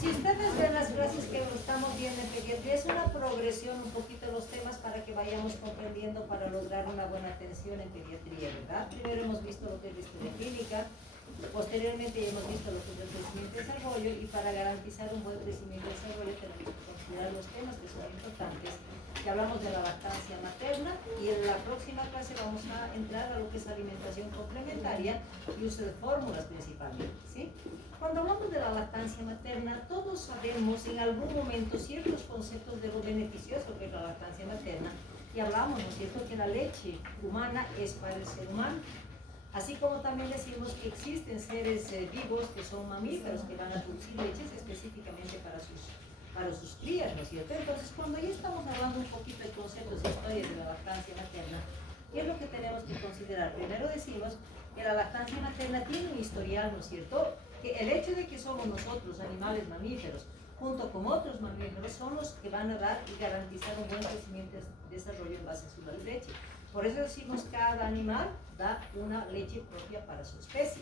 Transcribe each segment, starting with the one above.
Si ustedes ven las clases que estamos viendo en pediatría, es una progresión un poquito de los temas para que vayamos comprendiendo para lograr una buena atención en pediatría, ¿verdad? Primero hemos visto lo que es la historia clínica, posteriormente ya hemos visto lo que es el crecimiento y desarrollo, y para garantizar un buen crecimiento y desarrollo tenemos que considerar los temas que son importantes, que hablamos de la lactancia materna, y en la próxima clase vamos a entrar a lo que es alimentación complementaria y uso de fórmulas principalmente, ¿sí? Cuando hablamos de la lactancia materna, todos sabemos en algún momento ciertos conceptos de lo beneficioso que es la lactancia materna, y hablamos, ¿no es cierto?, que la leche humana es para el ser humano, así como también decimos que existen seres vivos que son mamíferos que van a producir leches específicamente para sus crías, ¿no es cierto? Entonces, cuando ya estamos hablando un poquito de conceptos de historia de la lactancia materna, ¿qué es lo que tenemos que considerar? Primero decimos que la lactancia materna tiene un historial, ¿no es cierto?, que el hecho de que somos nosotros animales mamíferos, junto con otros mamíferos, son los que van a dar y garantizar un buen crecimiento y desarrollo en base a su leche. Por eso decimos que cada animal da una leche propia para su especie.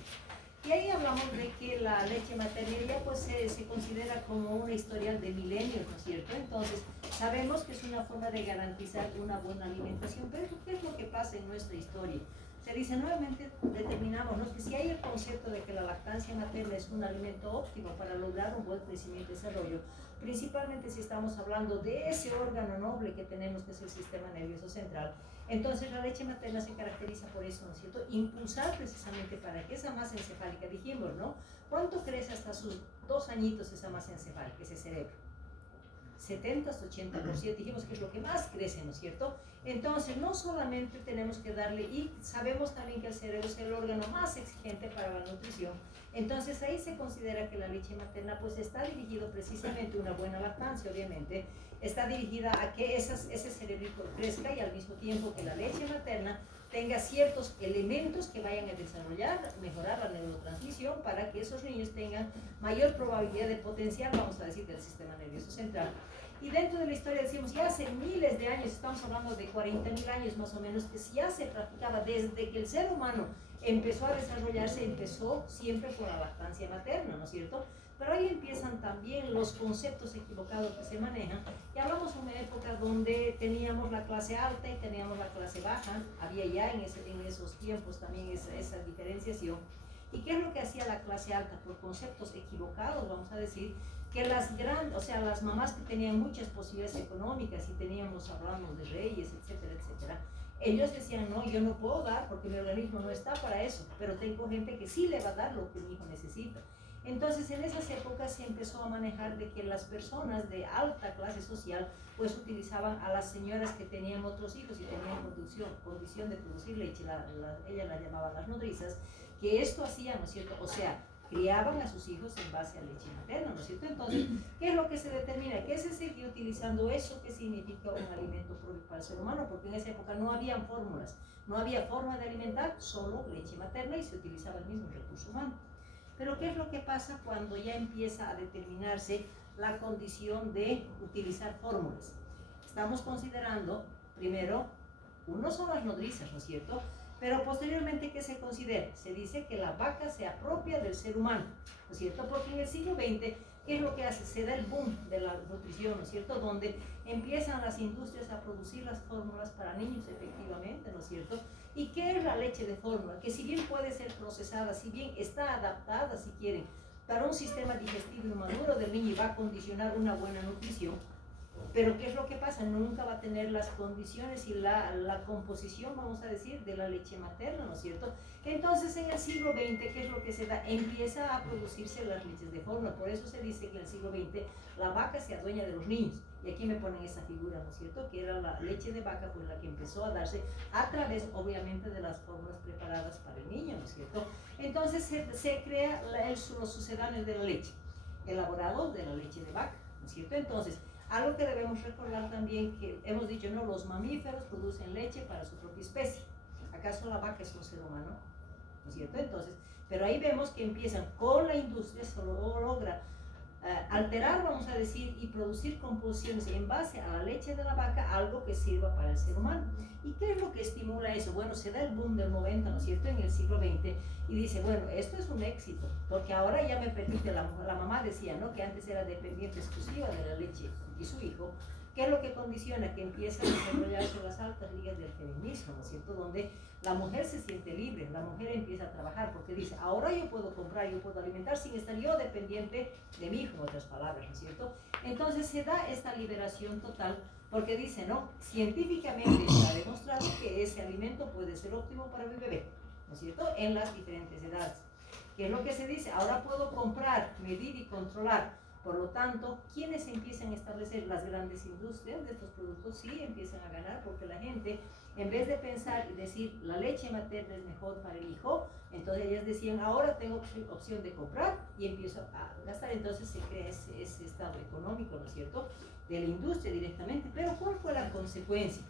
Y ahí hablamos de que la leche materna ya pues se considera como una historial de milenios, ¿no es cierto? Entonces, sabemos que es una forma de garantizar una buena alimentación, pero ¿qué es lo que pasa en nuestra historia? Se dice, nuevamente determinamos, ¿no?, que si hay el concepto de que la lactancia materna es un alimento óptimo para lograr un buen crecimiento y desarrollo, principalmente si estamos hablando de ese órgano noble que tenemos, que es el sistema nervioso central, entonces la leche materna se caracteriza por eso, ¿no es cierto?, impulsar precisamente para que esa masa encefálica, dijimos, ¿no?, ¿cuánto crece hasta sus 2 añitos esa masa encefálica, ese cerebro? 70 hasta 80%, dijimos que es lo que más crece, ¿no es cierto? Entonces, no solamente tenemos que darle, y sabemos también que el cerebro es el órgano más exigente para la nutrición, entonces ahí se considera que la leche materna pues está dirigido precisamente, una buena lactancia obviamente, está dirigida a que ese cerebrito crezca y al mismo tiempo que la leche materna tenga ciertos elementos que vayan a desarrollar, mejorar la neurotransmisión para que esos niños tengan mayor probabilidad de potencial, vamos a decir, del sistema nervioso central. Y dentro de la historia decimos, ya hace miles de años, estamos hablando de 40.000 años más o menos, que ya se practicaba desde que el ser humano empezó a desarrollarse, empezó siempre por la lactancia materna, ¿no es cierto? Pero ahí empiezan también los conceptos equivocados que se manejan, y hablamos de una época donde teníamos la clase alta y teníamos la clase baja, había ya en esos tiempos también esa diferenciación. ¿Y qué es lo que hacía la clase alta? Por conceptos equivocados, vamos a decir, que las mamás que tenían muchas posibilidades económicas, y hablamos de reyes, etcétera, etcétera, ellos decían, no, yo no puedo dar porque mi organismo no está para eso, pero tengo gente que sí le va a dar lo que mi hijo necesita. Entonces, en esas épocas se empezó a manejar de que las personas de alta clase social pues utilizaban a las señoras que tenían otros hijos y tenían condición de producir leche, ella la llamaban las nodrizas, que esto hacían, ¿no es cierto? O sea, criaban a sus hijos en base a leche materna, ¿no es cierto? Entonces, ¿qué es lo que se determina? Que se seguía utilizando eso que significa un alimento propio para el ser humano, porque en esa época no habían fórmulas, no había forma de alimentar, solo leche materna, y se utilizaba el mismo recurso humano. Pero ¿qué es lo que pasa cuando ya empieza a determinarse la condición de utilizar fórmulas? Estamos considerando, primero, uno son las nodrizas, ¿no es cierto? Pero posteriormente, ¿qué se considera? Se dice que la vaca se apropia del ser humano, ¿no es cierto? Porque en el siglo XX, ¿qué es lo que hace? Se da el boom de la nutrición, ¿no es cierto? Donde empiezan las industrias a producir las fórmulas para niños, efectivamente, ¿no es cierto? ¿Y qué es la leche de fórmula? Que si bien puede ser procesada, si bien está adaptada, si quieren, para un sistema digestivo inmaduro del niño y va a condicionar una buena nutrición, pero ¿qué es lo que pasa? Nunca va a tener las condiciones y la composición, vamos a decir, de la leche materna, ¿no es cierto? Entonces, en el siglo XX, ¿qué es lo que se da? Empieza a producirse las leches de fórmula. Por eso se dice que en el siglo XX la vaca se adueña de los niños. Y aquí me ponen esa figura, ¿no es cierto? Que era la leche de vaca, pues la que empezó a darse a través, obviamente, de las fórmulas preparadas para el niño, ¿no es cierto? Entonces, se crea los sucedáneos de la leche, elaborados de la leche de vaca, ¿no es cierto? Entonces, algo que debemos recordar también, que hemos dicho, no, los mamíferos producen leche para su propia especie. ¿Acaso la vaca es un ser humano? ¿No es cierto? Entonces, pero ahí vemos que empiezan con la industria, solo logra alterar, vamos a decir, y producir composiciones en base a la leche de la vaca, algo que sirva para el ser humano. ¿Y qué es lo que estimula eso? Bueno, se da el boom del 90, ¿no es cierto?, en el siglo XX, y dice, bueno, esto es un éxito, porque ahora ya me permite, la mamá decía, ¿no?, que antes era dependiente exclusiva de la leche y su hijo. ¿Qué es lo que condiciona? Que empiezan a desarrollarse las altas ligas del feminismo, ¿no es cierto?, donde la mujer se siente libre, la mujer empieza a trabajar, porque dice, ahora yo puedo comprar, yo puedo alimentar sin estar yo dependiente de mi hijo, en otras palabras, ¿no es cierto? Entonces se da esta liberación total, porque dice, ¿no?, científicamente está demostrado que ese alimento puede ser óptimo para mi bebé, ¿no es cierto?, en las diferentes edades. ¿Qué es lo que se dice? Ahora puedo comprar, medir y controlar. Por lo tanto, ¿quiénes empiezan a establecer? Las grandes industrias de estos productos sí empiezan a ganar, porque la gente, en vez de pensar y decir la leche materna es mejor para el hijo, entonces ellas decían, ahora tengo opción de comprar y empiezo a gastar. Entonces se crea ese estado económico, ¿no es cierto?, de la industria directamente. Pero ¿cuál fue la consecuencia?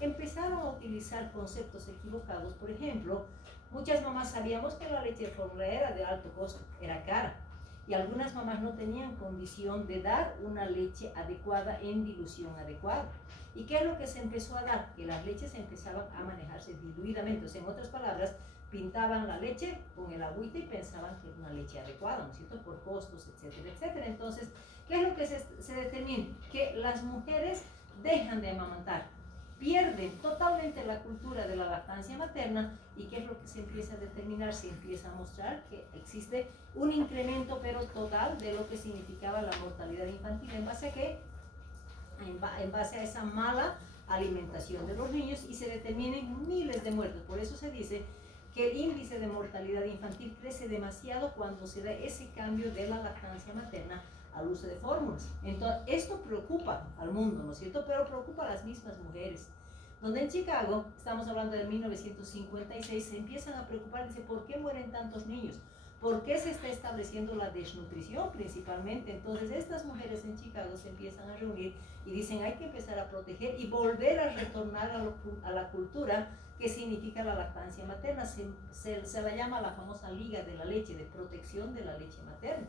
Empezaron a utilizar conceptos equivocados. Por ejemplo, muchas mamás sabíamos que la leche de fórmula era de alto costo, era cara, y algunas mamás no tenían condición de dar una leche adecuada en dilución adecuada. ¿Y qué es lo que se empezó a dar? Que las leches empezaban a manejarse diluidamente, o sea, en otras palabras, pintaban la leche con el agüita y pensaban que era una leche adecuada, ¿no es cierto?, por costos, etcétera, etcétera. Entonces, ¿qué es lo que se determina? Que las mujeres dejan de amamantar, pierden totalmente la cultura de la lactancia materna. ¿Y qué es lo que se empieza a determinar? Se empieza a mostrar que existe un incremento pero total de lo que significaba la mortalidad infantil. ¿En base a qué? En base a esa mala alimentación de los niños, y se determinan miles de muertos. Por eso se dice que el índice de mortalidad infantil crece demasiado cuando se da ese cambio de la lactancia materna al uso de fórmulas. Entonces, esto preocupa al mundo, ¿no es cierto?, pero preocupa a las mismas mujeres. Donde en Chicago, estamos hablando de 1956, se empiezan a preocupar, dice, ¿por qué mueren tantos niños? ¿Por qué se está estableciendo la desnutrición principalmente? Entonces estas mujeres en Chicago se empiezan a reunir y dicen, hay que empezar a proteger y volver a retornar a la cultura que significa la lactancia materna. Se la llama la famosa Liga de la Leche, de protección de la leche materna.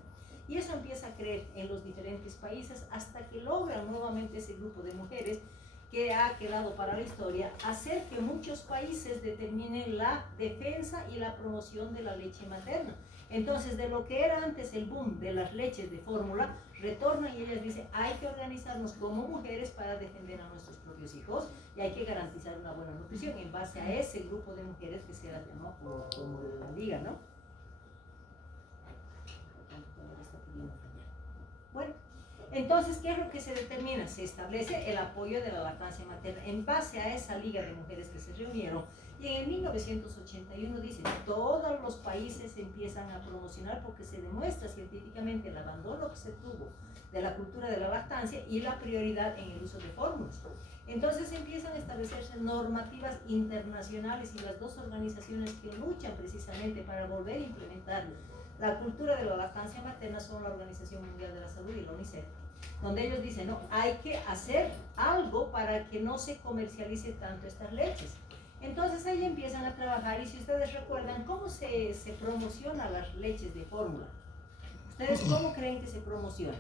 Y eso empieza a creer en los diferentes países hasta que logran nuevamente ese grupo de mujeres que ha quedado para la historia, hacer que muchos países determinen la defensa y la promoción de la leche materna. Entonces, de lo que era antes el boom de las leches de fórmula, retornan y ellas dicen, hay que organizarnos como mujeres para defender a nuestros propios hijos y hay que garantizar una buena nutrición en base a ese grupo de mujeres que se las llamó como la liga, ¿no? Bueno, entonces, ¿qué es lo que se determina? Se establece el apoyo de la lactancia materna en base a esa liga de mujeres que se reunieron. Y en el 1981 dice, todos los países empiezan a promocionar, porque se demuestra científicamente el abandono que se tuvo de la cultura de la lactancia y la prioridad en el uso de fórmulas. Entonces empiezan a establecerse normativas internacionales, y las dos organizaciones que luchan precisamente para volver a implementar la cultura de la lactancia materna son la Organización Mundial de la Salud y la UNICEF, donde ellos dicen, no, hay que hacer algo para que no se comercialice tanto estas leches. Entonces ahí empiezan a trabajar, y si ustedes recuerdan, ¿cómo se promocionan las leches de fórmula? ¿Ustedes cómo creen que se promocionan?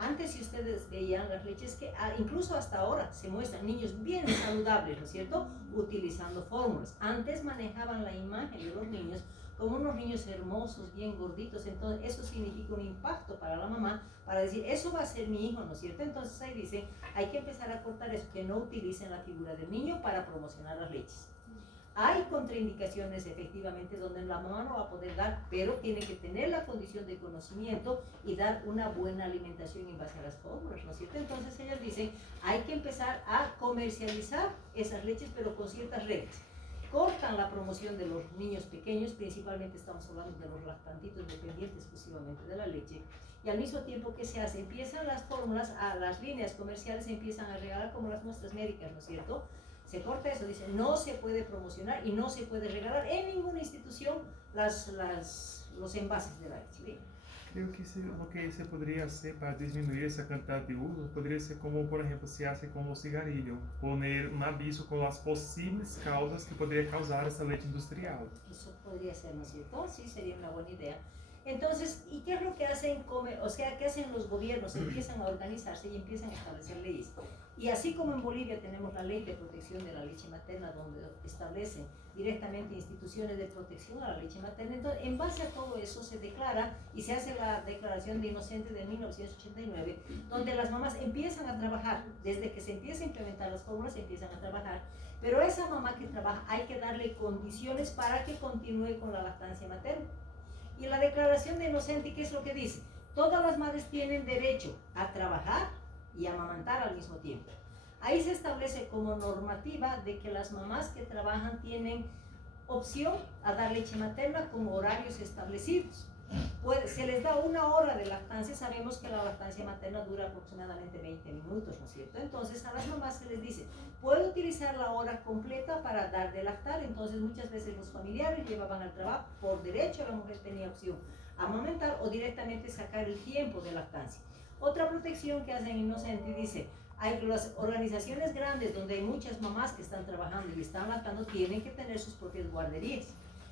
Antes, si ustedes veían las leches, que incluso hasta ahora se muestran niños bien saludables, ¿no es cierto?, utilizando fórmulas. Antes manejaban la imagen de los niños como unos niños hermosos, bien gorditos. Entonces eso significa un impacto para la mamá, para decir, eso va a ser mi hijo, ¿no es cierto? Entonces ahí dicen, hay que empezar a cortar eso, que no utilicen la figura del niño para promocionar las leches. Hay contraindicaciones efectivamente donde la mamá no va a poder dar, pero tiene que tener la condición de conocimiento y dar una buena alimentación en base a las fórmulas, ¿no es cierto? Entonces ellas dicen, hay que empezar a comercializar esas leches, pero con ciertas reglas. Cortan la promoción de los niños pequeños, principalmente estamos hablando de los lactantitos dependientes exclusivamente de la leche, y al mismo tiempo que se hace, empiezan las fórmulas, a las líneas comerciales se empiezan a regalar como las muestras médicas, ¿no es cierto? Se corta eso, dice, no se puede promocionar y no se puede regalar en ninguna institución los envases de la leche. ¿Sí? Creo que lo que se podría hacer para disminuir esa cantidad de uso podría ser como, por ejemplo, se hace con los cigarrillos, poner un aviso con las posibles causas que podría causar esa leche industrial. Eso podría ser, ¿no es cierto? Sí, sería una buena idea. Entonces, ¿y qué es lo que hacen? O sea, ¿qué hacen los gobiernos? Empiezan a organizarse y empiezan a establecer leyes. Y así como en Bolivia tenemos la ley de protección de la leche materna, donde establecen directamente instituciones de protección a la leche materna, entonces, en base a todo eso se declara y se hace la Declaración de Inocentes de 1989, donde las mamás empiezan a trabajar, desde que se empieza a implementar las fórmulas, empiezan a trabajar, pero a esa mamá que trabaja hay que darle condiciones para que continúe con la lactancia materna. Y la Declaración de Inocente, ¿qué es lo que dice? Todas las madres tienen derecho a trabajar y a amamantar al mismo tiempo. Ahí se establece como normativa de que las mamás que trabajan tienen opción a dar leche materna con horarios establecidos. Se les da 1 hora de lactancia, sabemos que la lactancia materna dura aproximadamente 20 minutos, ¿no es cierto? Entonces a las mamás se les dice, puedo utilizar la hora completa para dar de lactar, entonces muchas veces los familiares llevaban al trabajo, por derecho la mujer tenía opción a amamantar o directamente sacar el tiempo de lactancia. Otra protección que hacen Inocente dice, hay las organizaciones grandes donde hay muchas mamás que están trabajando y están lactando, tienen que tener sus propias guarderías.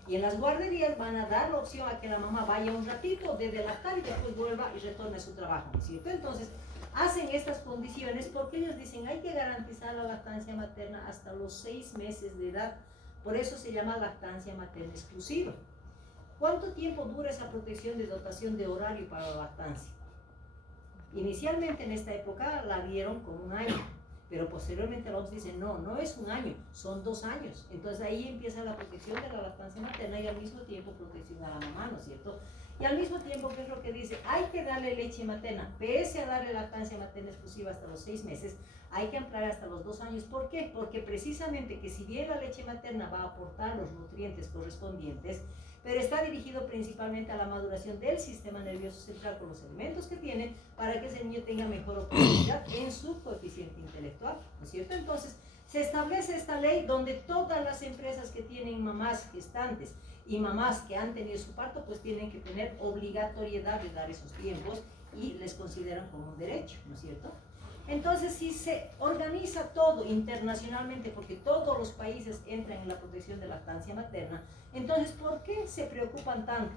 Y en las guarderías van a dar la opción a que la mamá vaya un ratito de lactar y después vuelva y retorne a su trabajo, ¿no es cierto? Entonces, hacen estas condiciones porque ellos dicen hay que garantizar la lactancia materna hasta los 6 meses de edad. Por eso se llama lactancia materna exclusiva. ¿Cuánto tiempo dura esa protección de dotación de horario para la lactancia? Inicialmente en esta época la dieron con 1 año. Pero posteriormente la OMS dice, no, no es 1 año, son 2 años. Entonces ahí empieza la protección de la lactancia materna y al mismo tiempo protección a la mamá, ¿no es cierto? Y al mismo tiempo, ¿qué es lo que dice? Hay que darle leche materna, pese a darle lactancia materna exclusiva hasta los 6 meses, hay que ampliar hasta los 2 años. ¿Por qué? Porque precisamente que si bien la leche materna va a aportar los nutrientes correspondientes, pero está dirigido principalmente a la maduración del sistema nervioso central con los elementos que tiene para que ese niño tenga mejor oportunidad en su coeficiente intelectual, ¿no es cierto? Entonces, se establece esta ley donde todas las empresas que tienen mamás gestantes y mamás que han tenido su parto, pues tienen que tener obligatoriedad de dar esos tiempos y les consideran como un derecho, ¿no es cierto? Entonces, si se organiza todo internacionalmente, porque todos los países entran en la protección de lactancia materna, entonces, ¿por qué se preocupan tanto?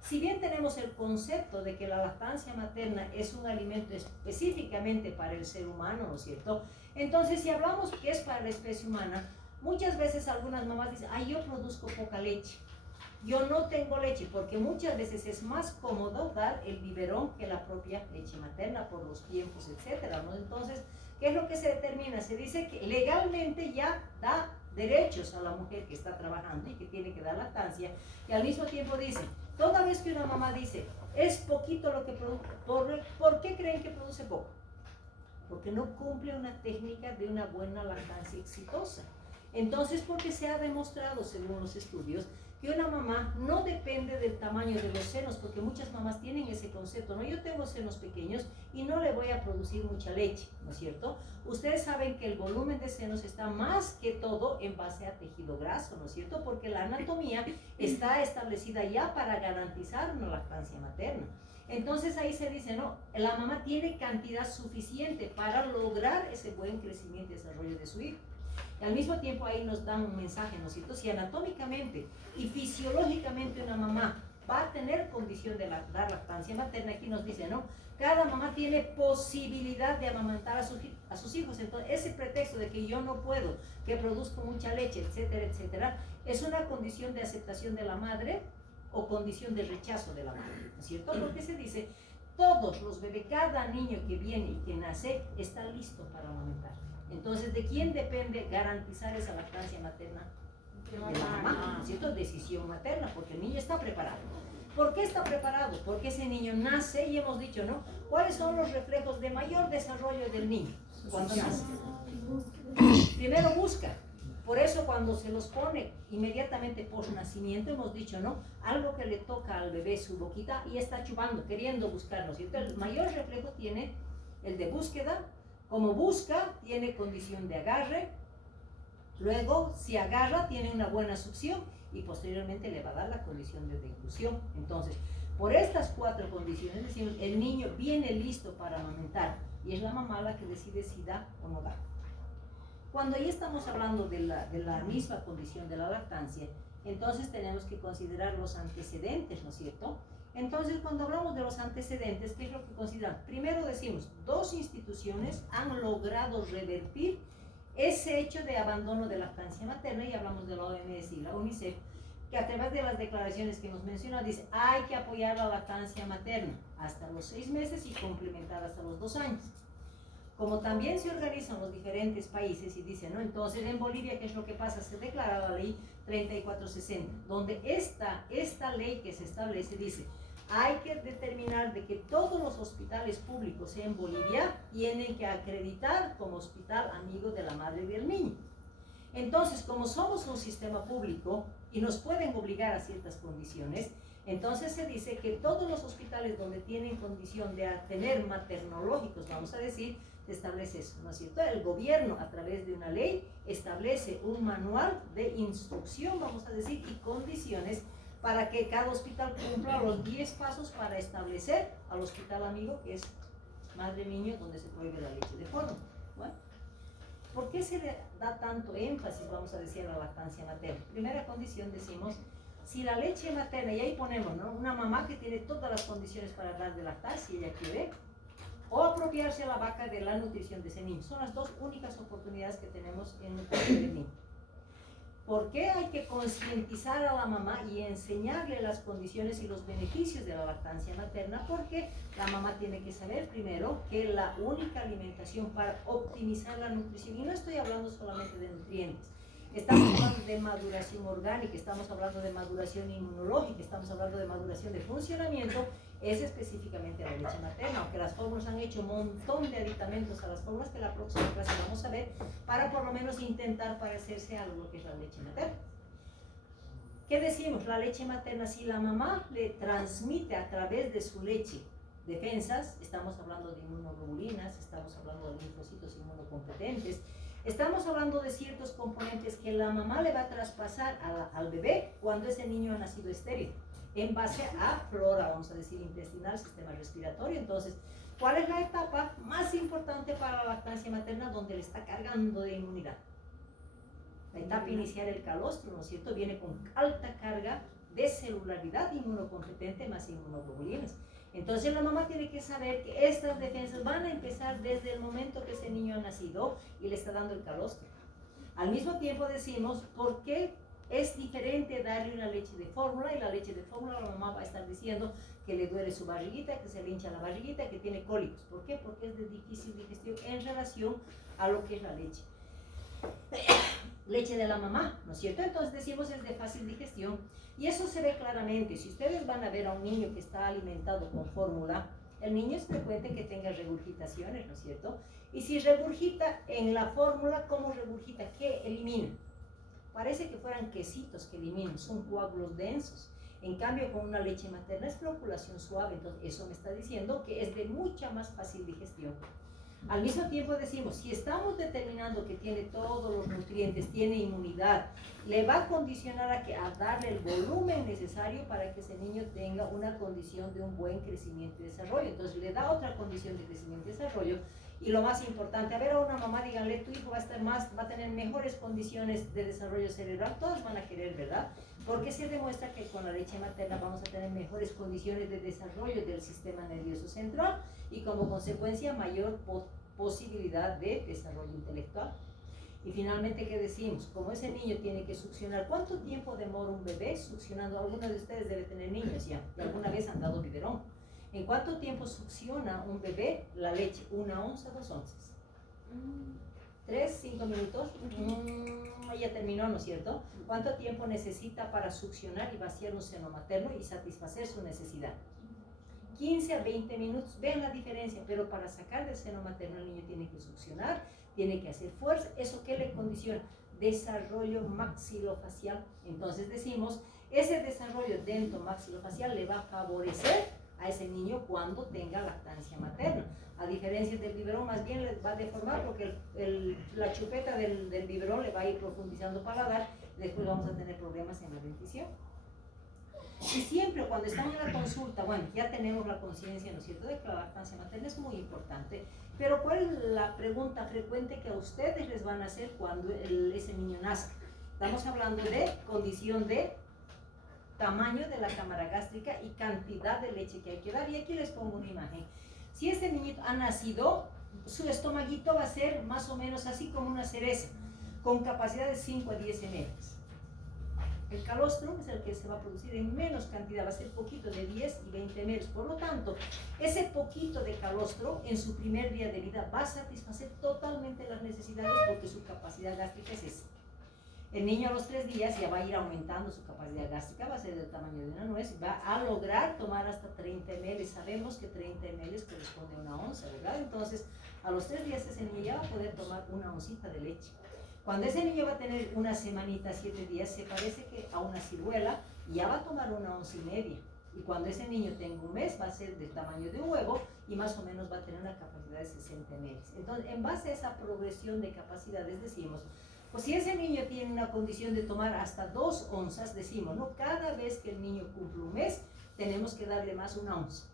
Si bien tenemos el concepto de que la lactancia materna es un alimento específicamente para el ser humano, ¿no es cierto? Entonces, si hablamos que es para la especie humana, muchas veces algunas mamás dicen, ay, yo produzco poca leche. Yo no tengo leche, porque muchas veces es más cómodo dar el biberón que la propia leche materna por los tiempos, etcétera, ¿no? Entonces, ¿qué es lo que se determina? Se dice que legalmente ya da derechos a la mujer que está trabajando y que tiene que dar lactancia, y al mismo tiempo dice, toda vez que una mamá dice, es poquito lo que produce, ¿por qué creen que produce poco? Porque no cumple una técnica de una buena lactancia exitosa. Entonces, porque se ha demostrado, según los estudios, que una mamá no depende del tamaño de los senos, porque muchas mamás tienen ese concepto, ¿no? Yo tengo senos pequeños y no le voy a producir mucha leche, ¿no es cierto? Ustedes saben que el volumen de senos está más que todo en base a tejido graso, ¿no es cierto? Porque la anatomía está establecida ya para garantizar una lactancia materna. Entonces ahí se dice, no, la mamá tiene cantidad suficiente para lograr ese buen crecimiento y desarrollo de su hijo. Y al mismo tiempo ahí nos dan un mensaje, ¿no es cierto? Si anatómicamente y fisiológicamente una mamá va a tener condición de dar lactancia materna, aquí nos dice, ¿no? Cada mamá tiene posibilidad de amamantar a sus hijos. Entonces, ese pretexto de que yo no puedo, que produzco mucha leche, etcétera, etcétera, es una condición de aceptación de la madre o condición de rechazo de la madre, ¿no es cierto? Porque se dice, todos los bebés, cada niño que viene y que nace, está listo para amamantar. Entonces, ¿de quién depende garantizar esa lactancia materna? De la mamá, ¿no es cierto? Decisión materna, porque el niño está preparado. ¿Por qué está preparado? Porque ese niño nace y hemos dicho, ¿no? ¿Cuáles son los reflejos de mayor desarrollo del niño cuando nace? Primero busca. Por eso cuando se los pone inmediatamente por nacimiento, hemos dicho, ¿no? Algo que le toca al bebé su boquita y está chupando, queriendo buscar, ¿no es cierto? El mayor reflejo tiene el de búsqueda. Como busca, tiene condición de agarre. Luego, si agarra, tiene una buena succión y posteriormente le va a dar la condición de deglución. Entonces, por estas 4 condiciones, decimos, el niño viene listo para amamantar y es la mamá la que decide si da o no da. Cuando ya estamos hablando de la misma condición de la lactancia, entonces tenemos que considerar los antecedentes, ¿no es cierto? Entonces, cuando hablamos de los antecedentes, ¿qué es lo que consideran? Primero decimos, 2 instituciones han logrado revertir ese hecho de abandono de lactancia materna, y hablamos de la OMS y la UNICEF, que a través de las declaraciones que hemos mencionado, dice, hay que apoyar la lactancia materna hasta los 6 meses y complementar hasta los 2 años. Como también se organizan los diferentes países y dicen, ¿no? Entonces en Bolivia, ¿qué es lo que pasa? Se declara la ley 3460, donde esta ley que se establece dice, hay que determinar de que todos los hospitales públicos en Bolivia tienen que acreditar como hospital amigo de la madre y del niño. Entonces, como somos un sistema público y nos pueden obligar a ciertas condiciones, entonces se dice que todos los hospitales donde tienen condición de tener maternológicos, vamos a decir, se establece eso, ¿no es cierto? El gobierno, a través de una ley, establece un manual de instrucción, vamos a decir, y condiciones para que cada hospital cumpla los 10 pasos para establecer al hospital amigo, que es madre-niño, donde se prohíbe la leche de fórmula. Bueno, ¿por qué se le da tanto énfasis, vamos a decir, a la lactancia materna? Primera condición, decimos, si la leche materna, y ahí ponemos, ¿no? Una mamá que tiene todas las condiciones para dar de lactar, si ella quiere, o apropiarse a la vaca de la nutrición de ese niño. Son las 2 únicas oportunidades que tenemos en nutrir del niño. ¿Por qué hay que concientizar a la mamá y enseñarle las condiciones y los beneficios de la lactancia materna? Porque la mamá tiene que saber primero que la única alimentación para optimizar la nutrición, y no estoy hablando solamente de nutrientes, estamos hablando de maduración orgánica, estamos hablando de maduración inmunológica, estamos hablando de maduración de funcionamiento, es específicamente la leche materna, aunque las fórmulas han hecho un montón de aditamentos a las fórmulas que la próxima clase vamos a ver, para por lo menos intentar parecerse a lo que es la leche materna. ¿Qué decimos? La leche materna, si la mamá le transmite a través de su leche defensas, estamos hablando de inmunoglobulinas, estamos hablando de linfocitos inmunocompetentes, estamos hablando de ciertos componentes que la mamá le va a traspasar al bebé cuando ese niño ha nacido estéril, en base a flora, vamos a decir, intestinal, sistema respiratorio. Entonces, ¿cuál es la etapa más importante para la lactancia materna donde le está cargando de inmunidad? La etapa inicial, el calostro, ¿no es cierto? Viene con alta carga de celularidad inmunocompetente más inmunoglobulinas. Entonces la mamá tiene que saber que estas defensas van a empezar desde el momento que ese niño ha nacido y le está dando el calostro. Al mismo tiempo decimos, ¿por qué es diferente darle una leche de fórmula? Y la leche de fórmula, la mamá va a estar diciendo que le duele su barriguita, que se le hincha la barriguita, que tiene cólicos. ¿Por qué? Porque es de difícil digestión en relación a lo que es la leche. Leche de la mamá, ¿no es cierto? Entonces decimos es de fácil digestión, y eso se ve claramente. Si ustedes van a ver a un niño que está alimentado con fórmula, el niño es frecuente que tenga regurgitaciones, ¿no es cierto? Y si regurgita en la fórmula, ¿cómo regurgita? ¿Qué elimina? Parece que fueran quesitos que eliminan, son coágulos densos. En cambio, con una leche materna es floculación suave, entonces eso me está diciendo que es de mucha más fácil digestión. Al mismo tiempo decimos, si estamos determinando que tiene todos los nutrientes, tiene inmunidad, le va a condicionar a darle el volumen necesario para que ese niño tenga una condición de un buen crecimiento y desarrollo. Entonces le da otra condición de crecimiento y desarrollo. Y lo más importante, a ver a una mamá, díganle, tu hijo va a tener mejores condiciones de desarrollo cerebral, todas van a querer, ¿verdad? Porque se demuestra que con la leche materna vamos a tener mejores condiciones de desarrollo del sistema nervioso central y como consecuencia mayor posibilidad de desarrollo intelectual. Y finalmente, ¿qué decimos? Como ese niño tiene que succionar, ¿cuánto tiempo demora un bebé succionando? Algunos de ustedes deben tener niños ya, y alguna vez han dado biberón. ¿En cuánto tiempo succiona un bebé la leche? 1 onza, 2 onzas. 3, 5 minutos. Ya terminó, ¿no es cierto? ¿Cuánto tiempo necesita para succionar y vaciar un seno materno y satisfacer su necesidad? 15 a 20 minutos. Vean la diferencia, pero para sacar del seno materno el niño tiene que succionar, tiene que hacer fuerza. ¿Eso qué le condiciona? Desarrollo maxilofacial. Entonces decimos, ese desarrollo dento-maxilofacial le va a favorecer a ese niño cuando tenga lactancia materna. A diferencia del biberón, más bien les va a deformar porque la chupeta del biberón le va a ir profundizando paladar, y después vamos a tener problemas en la dentición. Y siempre cuando están en la consulta, bueno, ya tenemos la conciencia, ¿no es cierto?, de que la lactancia materna es muy importante, pero ¿cuál es la pregunta frecuente que a ustedes les van a hacer cuando ese niño nazca? Estamos hablando de condición de tamaño de la cámara gástrica y cantidad de leche que hay que dar. Y aquí les pongo una imagen. Si este niñito ha nacido, su estomaguito va a ser más o menos así como una cereza, con capacidad de 5 a 10 ml. El calostro es el que se va a producir en menos cantidad, va a ser poquito, de 10 y 20 ml. Por lo tanto, ese poquito de calostro en su primer día de vida va a satisfacer totalmente las necesidades porque su capacidad gástrica es esa. El niño a los 3 días ya va a ir aumentando su capacidad gástrica, va a ser del tamaño de una nuez, va a lograr tomar hasta 30 ml. Sabemos que 30 ml corresponde a una onza, ¿verdad? Entonces, a los 3 días ese niño ya va a poder tomar una oncita de leche. Cuando ese niño va a tener una semanita, 7 días, se parece que a una ciruela, y ya va a tomar una onza y media. Y cuando ese niño tenga un mes, va a ser del tamaño de un huevo y más o menos va a tener una capacidad de 60 ml. Entonces, en base a esa progresión de capacidades, decimos, pues si ese niño tiene una condición de tomar hasta 2 onzas, decimos, ¿no? Cada vez que el niño cumple un mes, tenemos que darle más una onza.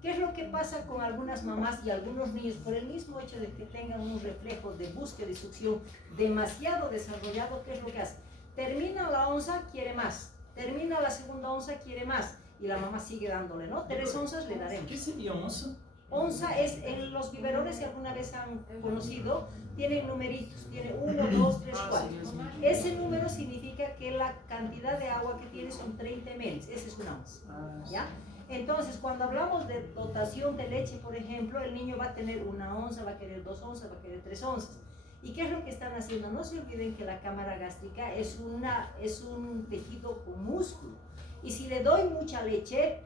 ¿Qué es lo que pasa con algunas mamás y algunos niños por el mismo hecho de que tengan un reflejo de búsqueda y succión demasiado desarrollado? ¿Qué es lo que hace? Termina la onza, quiere más. Termina la segunda onza, quiere más. Y la mamá sigue dándole, ¿no? 3 onzas le daremos. ¿Qué sería onza? Onza es, en los biberones, si alguna vez han conocido, tienen numeritos, tiene 1, 2, 3, 4. Ese número significa que la cantidad de agua que tiene son 30 ml, ese es una onza, ¿ya? Entonces, cuando hablamos de dotación de leche, por ejemplo, el niño va a tener una onza, va a querer 2 onzas, va a querer 3 onzas. ¿Y qué es lo que están haciendo? No se olviden que la cámara gástrica es un tejido con músculo. Y si le doy mucha leche,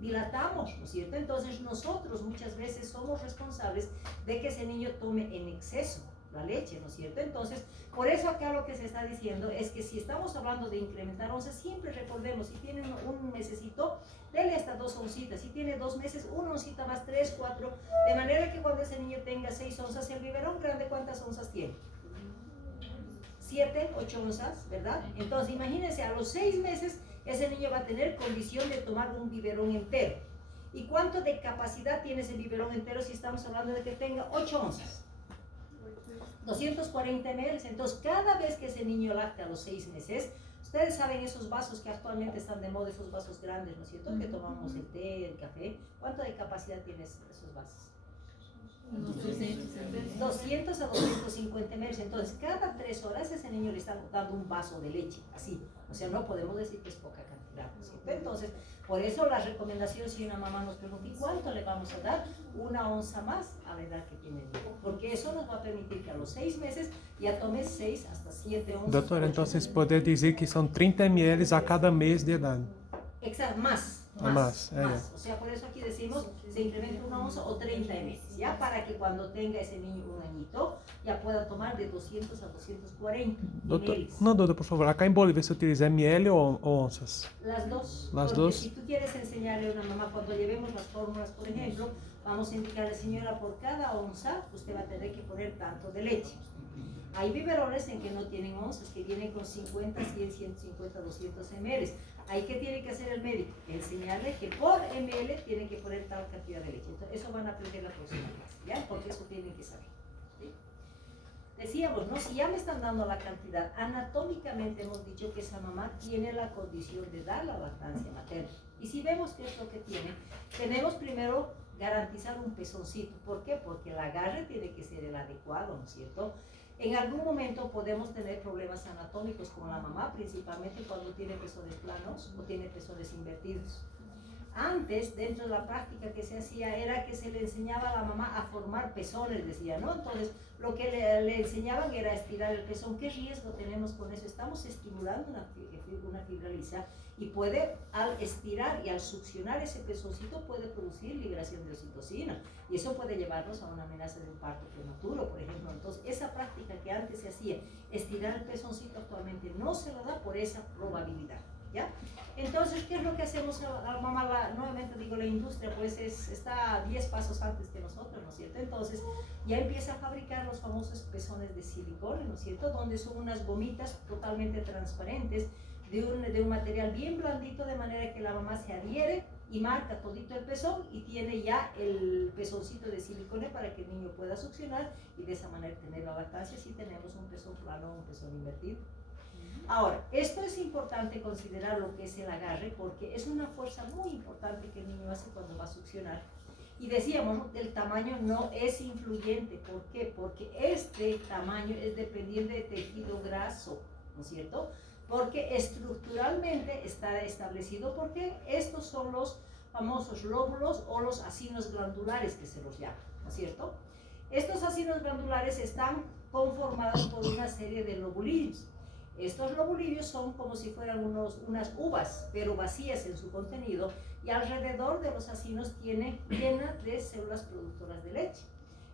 dilatamos, ¿no es cierto? Entonces nosotros muchas veces somos responsables de que ese niño tome en exceso la leche, ¿no es cierto? Entonces, por eso acá lo que se está diciendo es que si estamos hablando de incrementar onzas, siempre recordemos, si tienen un mesecito, dele hasta 2 oncitas, si tiene 2 meses, 1 oncita más, 3, 4, de manera que cuando ese niño tenga 6 onzas, el biberón grande, ¿cuántas onzas tiene? 7, 8 onzas, ¿verdad? Entonces, imagínense, a los 6 meses, ese niño va a tener condición de tomar un biberón entero. ¿Y cuánto de capacidad tiene ese biberón entero si estamos hablando de que tenga 8 onzas? 240 ml. Entonces, cada vez que ese niño lacta a los 6 meses, ustedes saben esos vasos que actualmente están de moda, esos vasos grandes, ¿no es cierto? Que tomamos el té, el café. ¿Cuánto de capacidad tienen esos vasos? 200 a 250 ml. Entonces, cada 3 horas ese niño le está dando un vaso de leche, así. O sea, no podemos decir que es poca cantidad, ¿no es cierto? Entonces, por eso la recomendación, si una mamá nos pregunta, ¿y cuánto le vamos a dar? 1 onza más a la edad que tiene el niño. Porque eso nos va a permitir que a los 6 meses ya tome 6 hasta 7 onzas. Doutora, então vocês podem dizer que são 30 ml a cada mês de idade. Exacto, más. Más. O sea, por eso aquí decimos, se incrementa 1 onza o 30 ml, ya para que cuando tenga ese niño un añito, ya pueda tomar de 200 a 240 ml. Não, doutora, por favor, acá em Bolívia se utiliza ml ou onças? Las dos. Las porque dos. si tú quieres enseñarle a una mamá, cuando llevemos las fórmulas, por ejemplo, vamos a indicarle, señora, por cada onza, usted va a tener que poner tanto de leche. Hay biberones en que no tienen onzas, que vienen con 50, 100, 150, 200 ml. Ahí, ¿qué tiene que hacer el médico? Enseñarle que por ml tiene que poner tal cantidad de leche. Entonces, eso van a aprender la próxima clase, ¿ya? Porque eso tienen que saber, ¿sí? Decíamos, ¿no? Si ya me están dando la cantidad, anatómicamente hemos dicho que esa mamá tiene la condición de dar la lactancia materna. Y si vemos qué es lo que tiene, tenemos primero garantizar un pezoncito. ¿Por qué? Porque el agarre tiene que ser el adecuado, ¿no es cierto? En algún momento podemos tener problemas anatómicos con la mamá, principalmente cuando tiene pezones planos o tiene pezones invertidos. Antes, dentro de la práctica que se hacía, era que se le enseñaba a la mamá a formar pezones, decía, ¿no? Entonces, lo que le enseñaban era estirar el pezón. ¿Qué riesgo tenemos con eso? Estamos estimulando una fibra lisa y puede, al estirar y al succionar ese pezoncito, puede producir liberación de oxitocina. Y eso puede llevarnos a una amenaza de un parto prematuro, por ejemplo. Entonces, esa práctica que antes se hacía, estirar el pezoncito, actualmente no se lo da por esa probabilidad, ¿ya? Entonces, ¿qué es lo que hacemos a la mamá? Nuevamente digo, la industria pues está 10 pasos antes que nosotros, ¿no es cierto? Entonces, ya empieza a fabricar los famosos pezones de silicona, ¿no es cierto? Donde son unas gomitas totalmente transparentes, de un material bien blandito, de manera que la mamá se adhiere y marca todito el pezón y tiene ya el pezoncito de silicona para que el niño pueda succionar y de esa manera tener la lactancia si tenemos un pezón plano o un pezón invertido. Ahora, esto es importante considerar lo que es el agarre, porque es una fuerza muy importante que el niño hace cuando va a succionar. Y decíamos, ¿no?, el tamaño no es influyente. ¿Por qué? Porque este tamaño es dependiente de tejido graso, ¿no es cierto? Porque estructuralmente está establecido, porque estos son los famosos lóbulos o los acinos glandulares que se los llama, ¿no es cierto? Estos acinos glandulares están conformados por una serie de lobulillos. Estos lobulillos son como si fueran unas uvas, pero vacías en su contenido, y alrededor de los acinos tiene llena de células productoras de leche.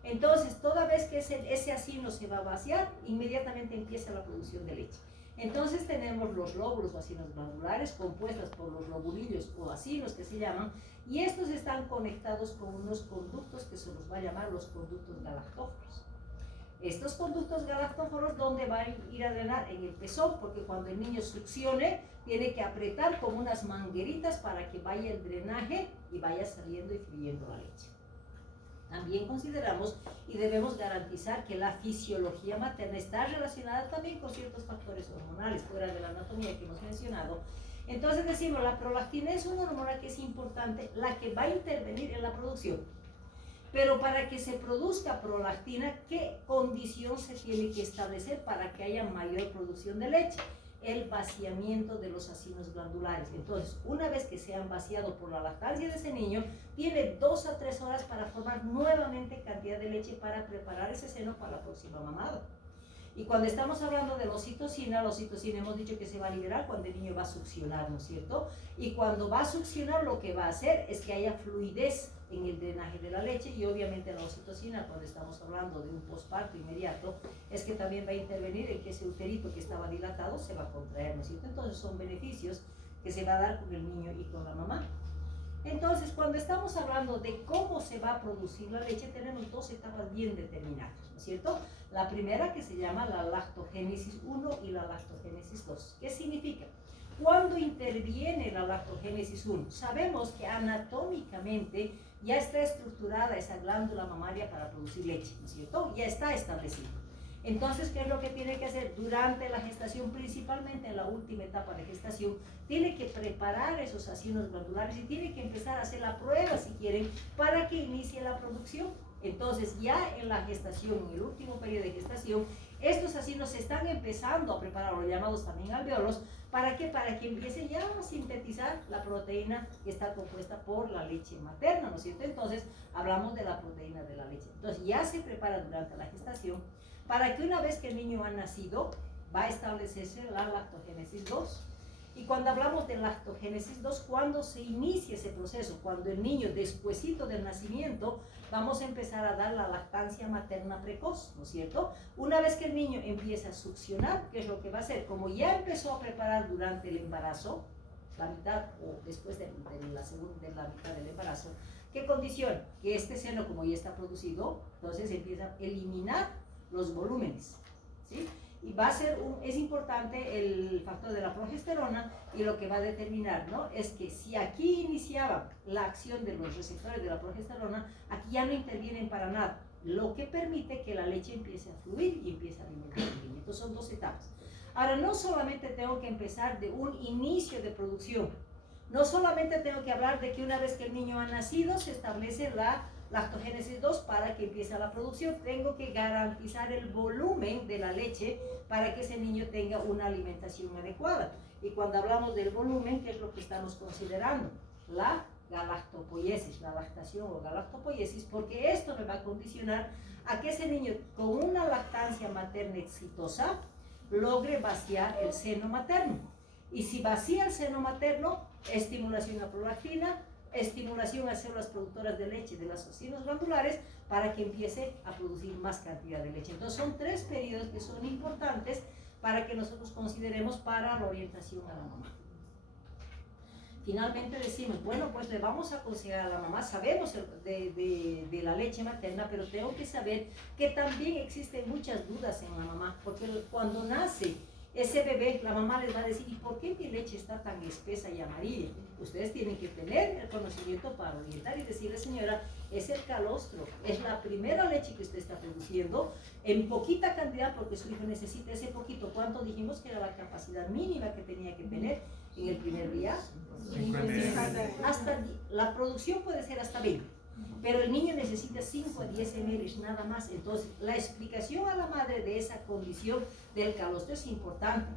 Entonces, toda vez que ese acino se va a vaciar, inmediatamente empieza la producción de leche. Entonces tenemos los lóbulos o acinos glandulares compuestos por los lobulillos o acinos que se llaman, y estos están conectados con unos conductos que se los va a llamar los conductos galactóforos. Estos conductos galactóforos, ¿dónde van a ir a drenar? En el pezón, porque cuando el niño succione, tiene que apretar como unas mangueritas para que vaya el drenaje y vaya saliendo y fluyendo la leche. También consideramos y debemos garantizar que la fisiología materna está relacionada también con ciertos factores hormonales, fuera de la anatomía que hemos mencionado. Entonces decimos, la prolactina es una hormona que es importante, la que va a intervenir en la producción. Pero para que se produzca prolactina, ¿qué condición se tiene que establecer para que haya mayor producción de leche? El vaciamiento de los acinos glandulares. Entonces, una vez que se han vaciado por la lactancia de ese niño, tiene 2 a 3 horas para formar nuevamente cantidad de leche para preparar ese seno para la próxima mamada. Y cuando estamos hablando de la oxitocina hemos dicho que se va a liberar cuando el niño va a succionar, ¿no es cierto? Y cuando va a succionar, lo que va a hacer es que haya fluidez en el drenaje de la leche, y obviamente la oxitocina, cuando estamos hablando de un posparto inmediato, es que también va a intervenir en que ese uterito que estaba dilatado se va a contraer, ¿no es cierto? Entonces son beneficios que se va a dar con el niño y con la mamá. Entonces, cuando estamos hablando de cómo se va a producir la leche, tenemos 2 etapas bien determinadas, ¿no es cierto? La primera, que se llama la lactogénesis 1 y la lactogénesis 2. ¿Qué significa? Cuando interviene la lactogénesis 1, sabemos que anatómicamente ya está estructurada esa glándula mamaria para producir leche, ¿no es cierto? Ya está establecido. Entonces, ¿qué es lo que tiene que hacer? Durante la gestación, principalmente en la última etapa de gestación, tiene que preparar esos acinos glandulares y tiene que empezar a hacer la prueba, si quieren, para que inicie la producción. Entonces, ya en la gestación, en el último periodo de gestación, estos acinos se están empezando a preparar, los llamados también alvéolos. ¿Para qué? Para que empiece ya a sintetizar la proteína que está compuesta por la leche materna, ¿no es cierto? Entonces, hablamos de la proteína de la leche. Entonces, ya se prepara durante la gestación, para que una vez que el niño ha nacido, va a establecerse la lactogénesis 2. Y cuando hablamos de lactogénesis 2, cuando se inicia ese proceso, cuando el niño, despuesito del nacimiento, vamos a empezar a dar la lactancia materna precoz, ¿no es cierto? Una vez que el niño empieza a succionar, ¿qué es lo que va a hacer? Como ya empezó a preparar durante el embarazo, la mitad o después de la mitad del embarazo, ¿qué condición? Que este seno, como ya está producido, entonces empieza a eliminar los volúmenes, ¿sí? Y va a ser es importante el factor de la progesterona, y lo que va a determinar, ¿no?, es que si aquí iniciaba la acción de los receptores de la progesterona, aquí ya no intervienen para nada, lo que permite que la leche empiece a fluir y empiece a alimentar el niño. Entonces son 2 etapas. Ahora, no solamente tengo que empezar de un inicio de producción, no solamente tengo que hablar de que una vez que el niño ha nacido se establece la lactogénesis 2 para que empiece la producción, tengo que garantizar el volumen de la leche para que ese niño tenga una alimentación adecuada. Y cuando hablamos del volumen, ¿qué es lo que estamos considerando? La galactopoiesis, la lactación o galactopoiesis, porque esto me va a condicionar a que ese niño con una lactancia materna exitosa logre vaciar el seno materno. Y si vacía el seno materno, estimulación a prolactina, estimulación a células productoras de leche de los acinos glandulares para que empiece a producir más cantidad de leche. Entonces son 3 periodos que son importantes para que nosotros consideremos para la orientación a la mamá. Finalmente decimos, bueno, pues le vamos a aconsejar a la mamá, sabemos de la leche materna, pero tengo que saber que también existen muchas dudas en la mamá, porque cuando nace ese bebé, la mamá les va a decir, ¿y por qué mi leche está tan espesa y amarilla? Ustedes tienen que tener el conocimiento para orientar y decirle, señora, es el calostro, es la primera leche que usted está produciendo en poquita cantidad porque su hijo necesita ese poquito. ¿Cuánto dijimos que era la capacidad mínima que tenía que tener en el primer día? Hasta, la producción puede ser hasta 20. Pero el niño necesita 5 a 10 ml nada más. Entonces, la explicación a la madre de esa condición del calostro es importante.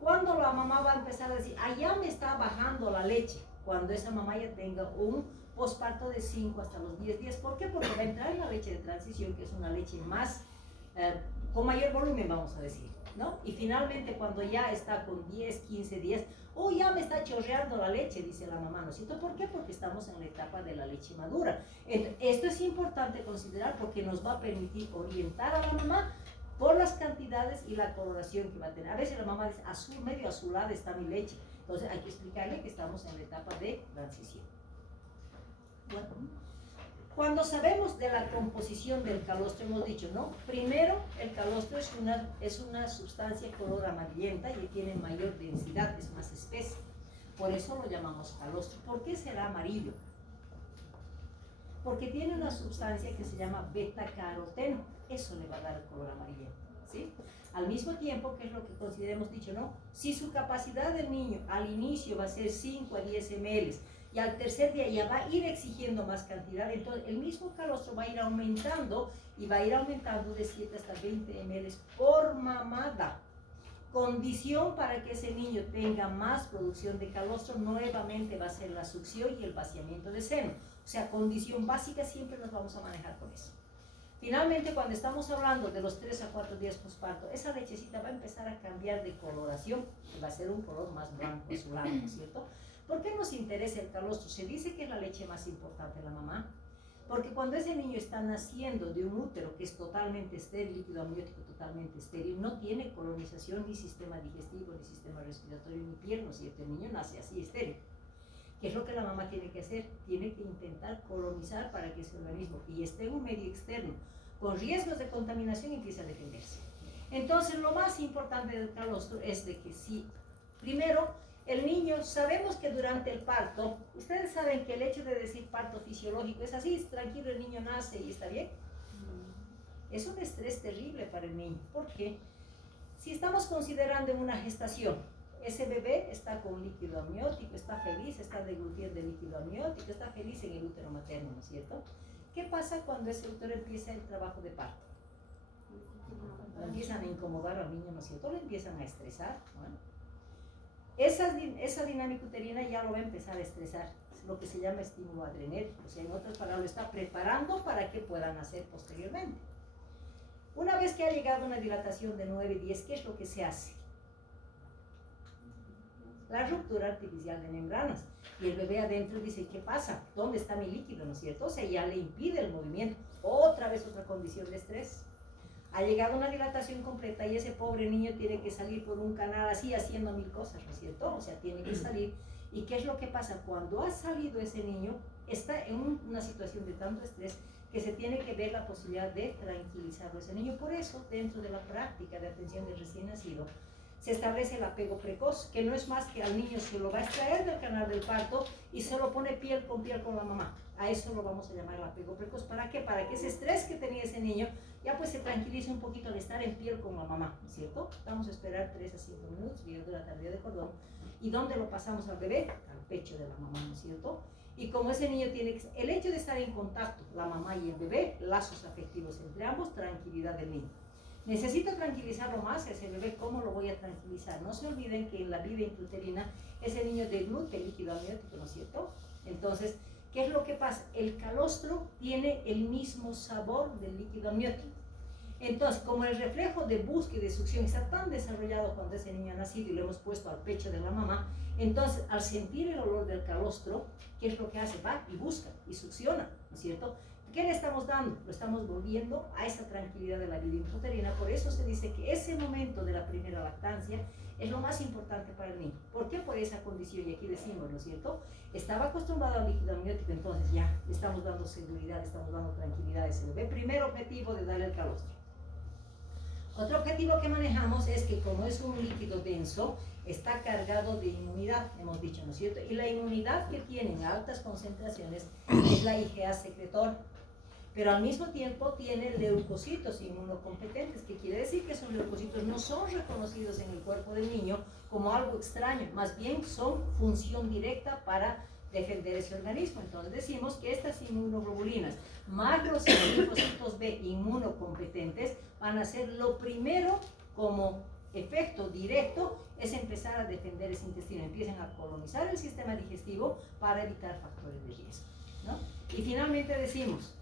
Cuando la mamá va a empezar a decir, ya me está bajando la leche, cuando esa mamá ya tenga un posparto de 5 hasta los 10 días. ¿Por qué? Porque va a entrar en la leche de transición, que es una leche más, con mayor volumen, vamos a decir, ¿no? Y finalmente, cuando ya está con 10, 15 días, ya me está chorreando la leche, dice la mamá, ¿no es cierto? ¿Por qué? Porque estamos en la etapa de la leche madura. Esto es importante considerar porque nos va a permitir orientar a la mamá por las cantidades y la coloración que va a tener. A veces la mamá dice, azul, medio azulada está mi leche. Entonces hay que explicarle que estamos en la etapa de transición. Bueno, cuando sabemos de la composición del calostro, hemos dicho, ¿no? Primero, el calostro es una sustancia color amarillenta y tiene mayor densidad, es más espesa. Por eso lo llamamos calostro. ¿Por qué será amarillo? Porque tiene una sustancia que se llama beta-caroteno. Eso le va a dar el color amarillento, ¿sí? Al mismo tiempo, que es lo que consideremos dicho, ¿no? Si su capacidad del niño al inicio va a ser 5 a 10 ml y al tercer día ya va a ir exigiendo más cantidad, entonces el mismo calostro va a ir aumentando y va a ir aumentando de 7 hasta 20 ml por mamada. Condición para que ese niño tenga más producción de calostro nuevamente va a ser la succión y el vaciamiento de seno. O sea, condición básica, siempre nos vamos a manejar con eso. Finalmente, cuando estamos hablando de los 3 a 4 días posparto, esa lechecita va a empezar a cambiar de coloración, va a ser un color más blanco, azulado, ¿no es cierto? ¿Por qué nos interesa el calostro? Se dice que es la leche más importante de la mamá, porque cuando ese niño está naciendo de un útero que es totalmente estéril, líquido amniótico totalmente estéril, no tiene colonización, ni sistema digestivo, ni sistema respiratorio, ni piel, ¿no es cierto? El niño nace así estéril. ¿Qué es lo que la mamá tiene que hacer? Tiene que intentar colonizar para que ese organismo, y esté en un medio externo, con riesgos de contaminación, empiece a defenderse. Entonces, lo más importante del calostro es de que si, primero, el niño, sabemos que durante el parto, ustedes saben que el hecho de decir parto fisiológico es así, es tranquilo, el niño nace y está bien. Es un estrés terrible para el niño. ¿Por qué? Si estamos considerando en una gestación, ese bebé está con líquido amniótico, está feliz, está deglutiendo el líquido amniótico, está feliz en el útero materno, ¿no es cierto? ¿Qué pasa cuando ese útero empieza el trabajo de parto? Lo empiezan a incomodar al niño, ¿no es cierto? Lo empiezan a estresar. Bueno, esa dinámica uterina ya lo va a empezar a estresar, es lo que se llama estímulo adrenérgico. O sea, en otras palabras, lo está preparando para que puedan nacer posteriormente. Una vez que ha llegado una dilatación de 9-10, ¿qué es lo que se hace? La ruptura artificial de membranas. Y el bebé adentro dice, ¿qué pasa? ¿Dónde está mi líquido? ¿No es cierto? O sea, ya le impide el movimiento. Otra vez otra condición de estrés. Ha llegado una dilatación completa y ese pobre niño tiene que salir por un canal así, haciendo 1000 cosas, ¿no es cierto? O sea, tiene que salir. ¿Y qué es lo que pasa? Cuando ha salido ese niño, está en una situación de tanto estrés que se tiene que ver la posibilidad de tranquilizarlo a ese niño. Por eso, dentro de la práctica de atención del recién nacido, se establece el apego precoz, que no es más que al niño se lo va a extraer del canal del parto y se lo pone piel con la mamá. A eso lo vamos a llamar el apego precoz. ¿Para qué? Para que ese estrés que tenía ese niño ya pues se tranquilice un poquito al estar en piel con la mamá, ¿no es cierto? Vamos a esperar 3 a 5 minutos, viendo la tardía de cordón. ¿Y dónde lo pasamos al bebé? Al pecho de la mamá, ¿no es cierto? Y como ese niño tiene el hecho de estar en contacto, la mamá y el bebé, lazos afectivos entre ambos, tranquilidad del niño. Necesito tranquilizarlo más, ese bebé, ¿cómo lo voy a tranquilizar? No se olviden que en la vida intrauterina ese niño deglute el líquido amniótico, ¿no es cierto? Entonces, ¿qué es lo que pasa? El calostro tiene el mismo sabor del líquido amniótico. Entonces, como el reflejo de búsqueda y de succión está tan desarrollado cuando ese niño ha nacido y lo hemos puesto al pecho de la mamá, entonces al sentir el olor del calostro, ¿qué es lo que hace? Va y busca y succiona, ¿no es cierto? ¿Qué le estamos dando? Lo estamos volviendo a esa tranquilidad de la vida intrauterina. Por eso se dice que ese momento de la primera lactancia es lo más importante para el niño. ¿Por qué? Por esa condición, y aquí decimos, ¿no es cierto? Estaba acostumbrado al líquido amniótico, entonces ya le estamos dando seguridad, estamos dando tranquilidad a ese bebé. Primer objetivo de darle el calostro. Otro objetivo que manejamos es que como es un líquido denso, está cargado de inmunidad, hemos dicho, ¿no es cierto? Y la inmunidad que tienen a altas concentraciones es la IgA secretora. Pero al mismo tiempo tiene leucocitos inmunocompetentes, que quiere decir que esos leucocitos no son reconocidos en el cuerpo del niño como algo extraño, más bien son función directa para defender ese organismo. Entonces decimos que estas inmunoglobulinas más los linfocitos B inmunocompetentes van a ser lo primero como efecto directo es empezar a defender ese intestino, empiezan a colonizar el sistema digestivo para evitar factores de riesgo, ¿no? Y finalmente decimos,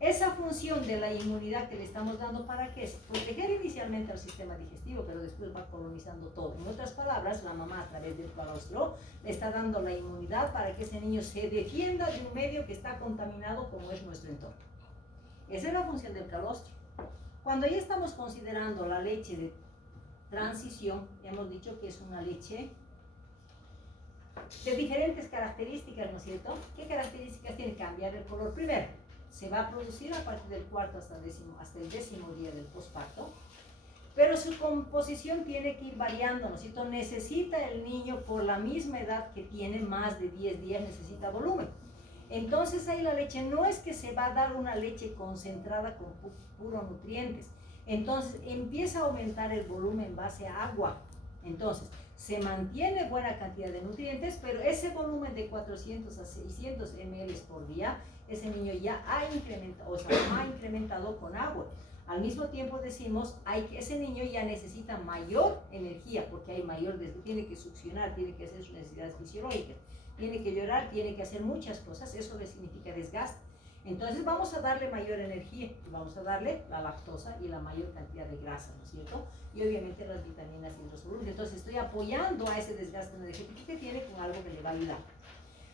esa función de la inmunidad que le estamos dando, ¿para qué es? Proteger inicialmente al sistema digestivo, pero después va colonizando todo. En otras palabras, la mamá a través del calostro le está dando la inmunidad para que ese niño se defienda de un medio que está contaminado como es nuestro entorno. Esa es la función del calostro. Cuando ya estamos considerando la leche de transición, hemos dicho que es una leche de diferentes características, ¿no es cierto? ¿Qué características tiene? Cambiar el color primero. Se va a producir a partir del cuarto hasta el décimo día del posparto, pero su composición tiene que ir variando, ¿no es cierto? Necesita el niño, por la misma edad que tiene, más de 10 días, necesita volumen. Entonces ahí la leche no es que se va a dar una leche concentrada con puros nutrientes, entonces empieza a aumentar el volumen en base a agua. Entonces se mantiene buena cantidad de nutrientes, pero ese volumen de 400 a 600 ml por día, ese niño ya ha incrementado, o sea, ha incrementado con agua. Al mismo tiempo decimos, ese niño ya necesita mayor energía, porque hay mayor, tiene que succionar, tiene que hacer sus necesidades fisiológicas, tiene que llorar, tiene que hacer muchas cosas, eso le significa desgaste. Entonces vamos a darle mayor energía, y vamos a darle la lactosa y la mayor cantidad de grasa, ¿no es cierto? Y obviamente las vitaminas hidrosolubles. Entonces estoy apoyando a ese desgaste energético que tiene con algo que le va a ayudar.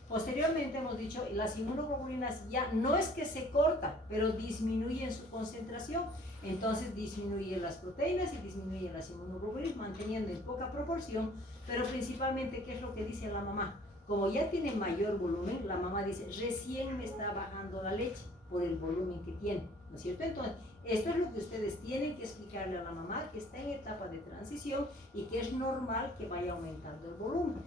Posteriormente hemos dicho, las inmunoglobulinas ya no es que se cortan, pero disminuyen su concentración. Entonces disminuyen las proteínas y disminuyen las inmunoglobulinas, manteniendo en poca proporción, pero principalmente, ¿qué es lo que dice la mamá? Como ya tiene mayor volumen, la mamá dice, recién me está bajando la leche por el volumen que tiene, ¿no es cierto? Entonces, esto es lo que ustedes tienen que explicarle a la mamá, que está en etapa de transición y que es normal que vaya aumentando el volumen.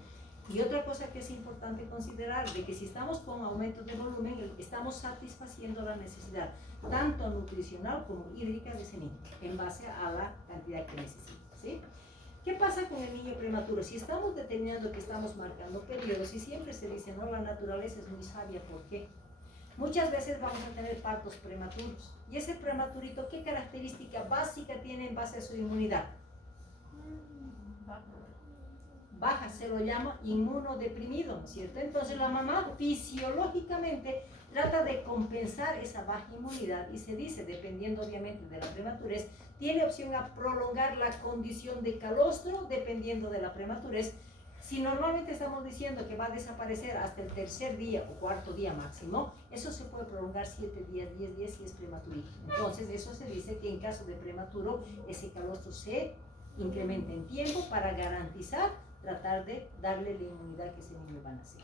Y otra cosa que es importante considerar, de que si estamos con aumentos de volumen, estamos satisfaciendo la necesidad, tanto nutricional como hídrica de ese niño, en base a la cantidad que necesita, ¿sí? ¿Qué pasa con el niño prematuro? Si estamos determinando que estamos marcando periodos, y siempre se dice, no, la naturaleza es muy sabia, ¿por qué? Muchas veces vamos a tener partos prematuros. Y ese prematurito, ¿qué característica básica tiene en base a su inmunidad? Baja, se lo llama inmunodeprimido, ¿no es cierto? Entonces la mamá fisiológicamente trata de compensar esa baja inmunidad y se dice, dependiendo obviamente de la prematurez, tiene opción a prolongar la condición de calostro dependiendo de la prematurez. Si normalmente estamos diciendo que va a desaparecer hasta el tercer día o cuarto día máximo, eso se puede prolongar 7 días, 10 días si es prematurito. Entonces eso se dice que en caso de prematuro ese calostro se incrementa en tiempo para garantizar, tratar de darle la inmunidad que ese niño va a nacer.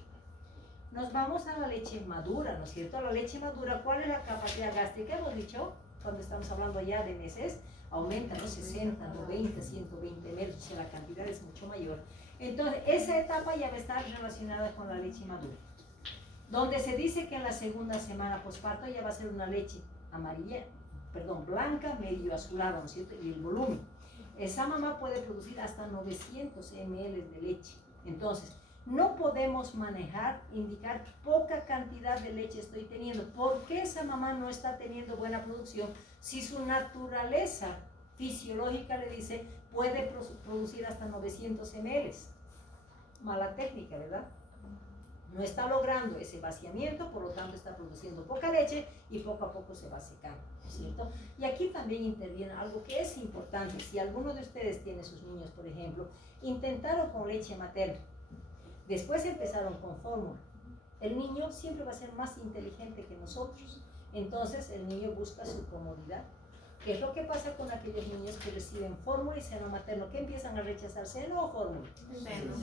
Nos vamos a la leche madura, ¿no es cierto? A la leche madura, ¿cuál es la capacidad gástrica? Hemos dicho, cuando estamos hablando ya de meses, aumenta, ¿no? 60, 90, 120 ml, o sea, la cantidad es mucho mayor. Entonces, esa etapa ya va a estar relacionada con la leche madura, donde se dice que en la segunda semana posparto ya va a ser una leche blanca, medio azulada, ¿no es cierto? Y el volumen. Esa mamá puede producir hasta 900 ml de leche. Entonces, no podemos indicar poca cantidad de leche estoy teniendo. ¿Por qué esa mamá no está teniendo buena producción si su naturaleza fisiológica le dice puede producir hasta 900 ml? Mala técnica, ¿verdad? No está logrando ese vaciamiento, por lo tanto está produciendo poca leche y poco a poco se va secando, ¿cierto? Y aquí también interviene algo que es importante. Si alguno de ustedes tiene sus niños, por ejemplo, intentaron con leche materna, después empezaron con fórmula, el niño siempre va a ser más inteligente que nosotros. Entonces el niño busca su comodidad. ¿Qué es lo que pasa con aquellos niños que reciben fórmula y seno materno? ¿Qué empiezan a rechazar, seno o fórmula? Seno.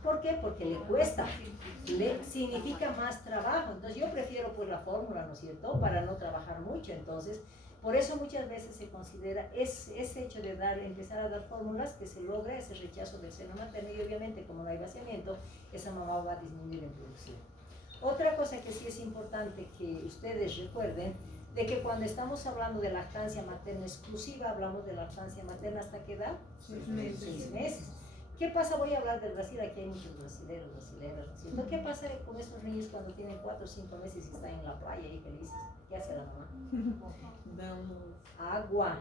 ¿Por qué? Porque le cuesta, le significa más trabajo. Entonces yo prefiero pues la fórmula, ¿no es cierto? Para no trabajar mucho. Entonces Por eso muchas veces se considera ese hecho de empezar a dar fórmulas que se logra ese rechazo del seno materno y obviamente como no hay vaciamiento, esa mamá va a disminuir en producción. Otra cosa que sí es importante que ustedes recuerden, de que cuando estamos hablando de lactancia materna exclusiva, hablamos de lactancia materna ¿hasta qué edad? 6 meses. 6 meses. ¿Qué pasa? Voy a hablar del Brasil, aquí hay muchos brasileños, brasileras, ¿no es cierto? ¿Qué pasa con estos niños cuando tienen 4 o 5 meses y están en la playa y felices? ¿Qué hace la mamá? Agua,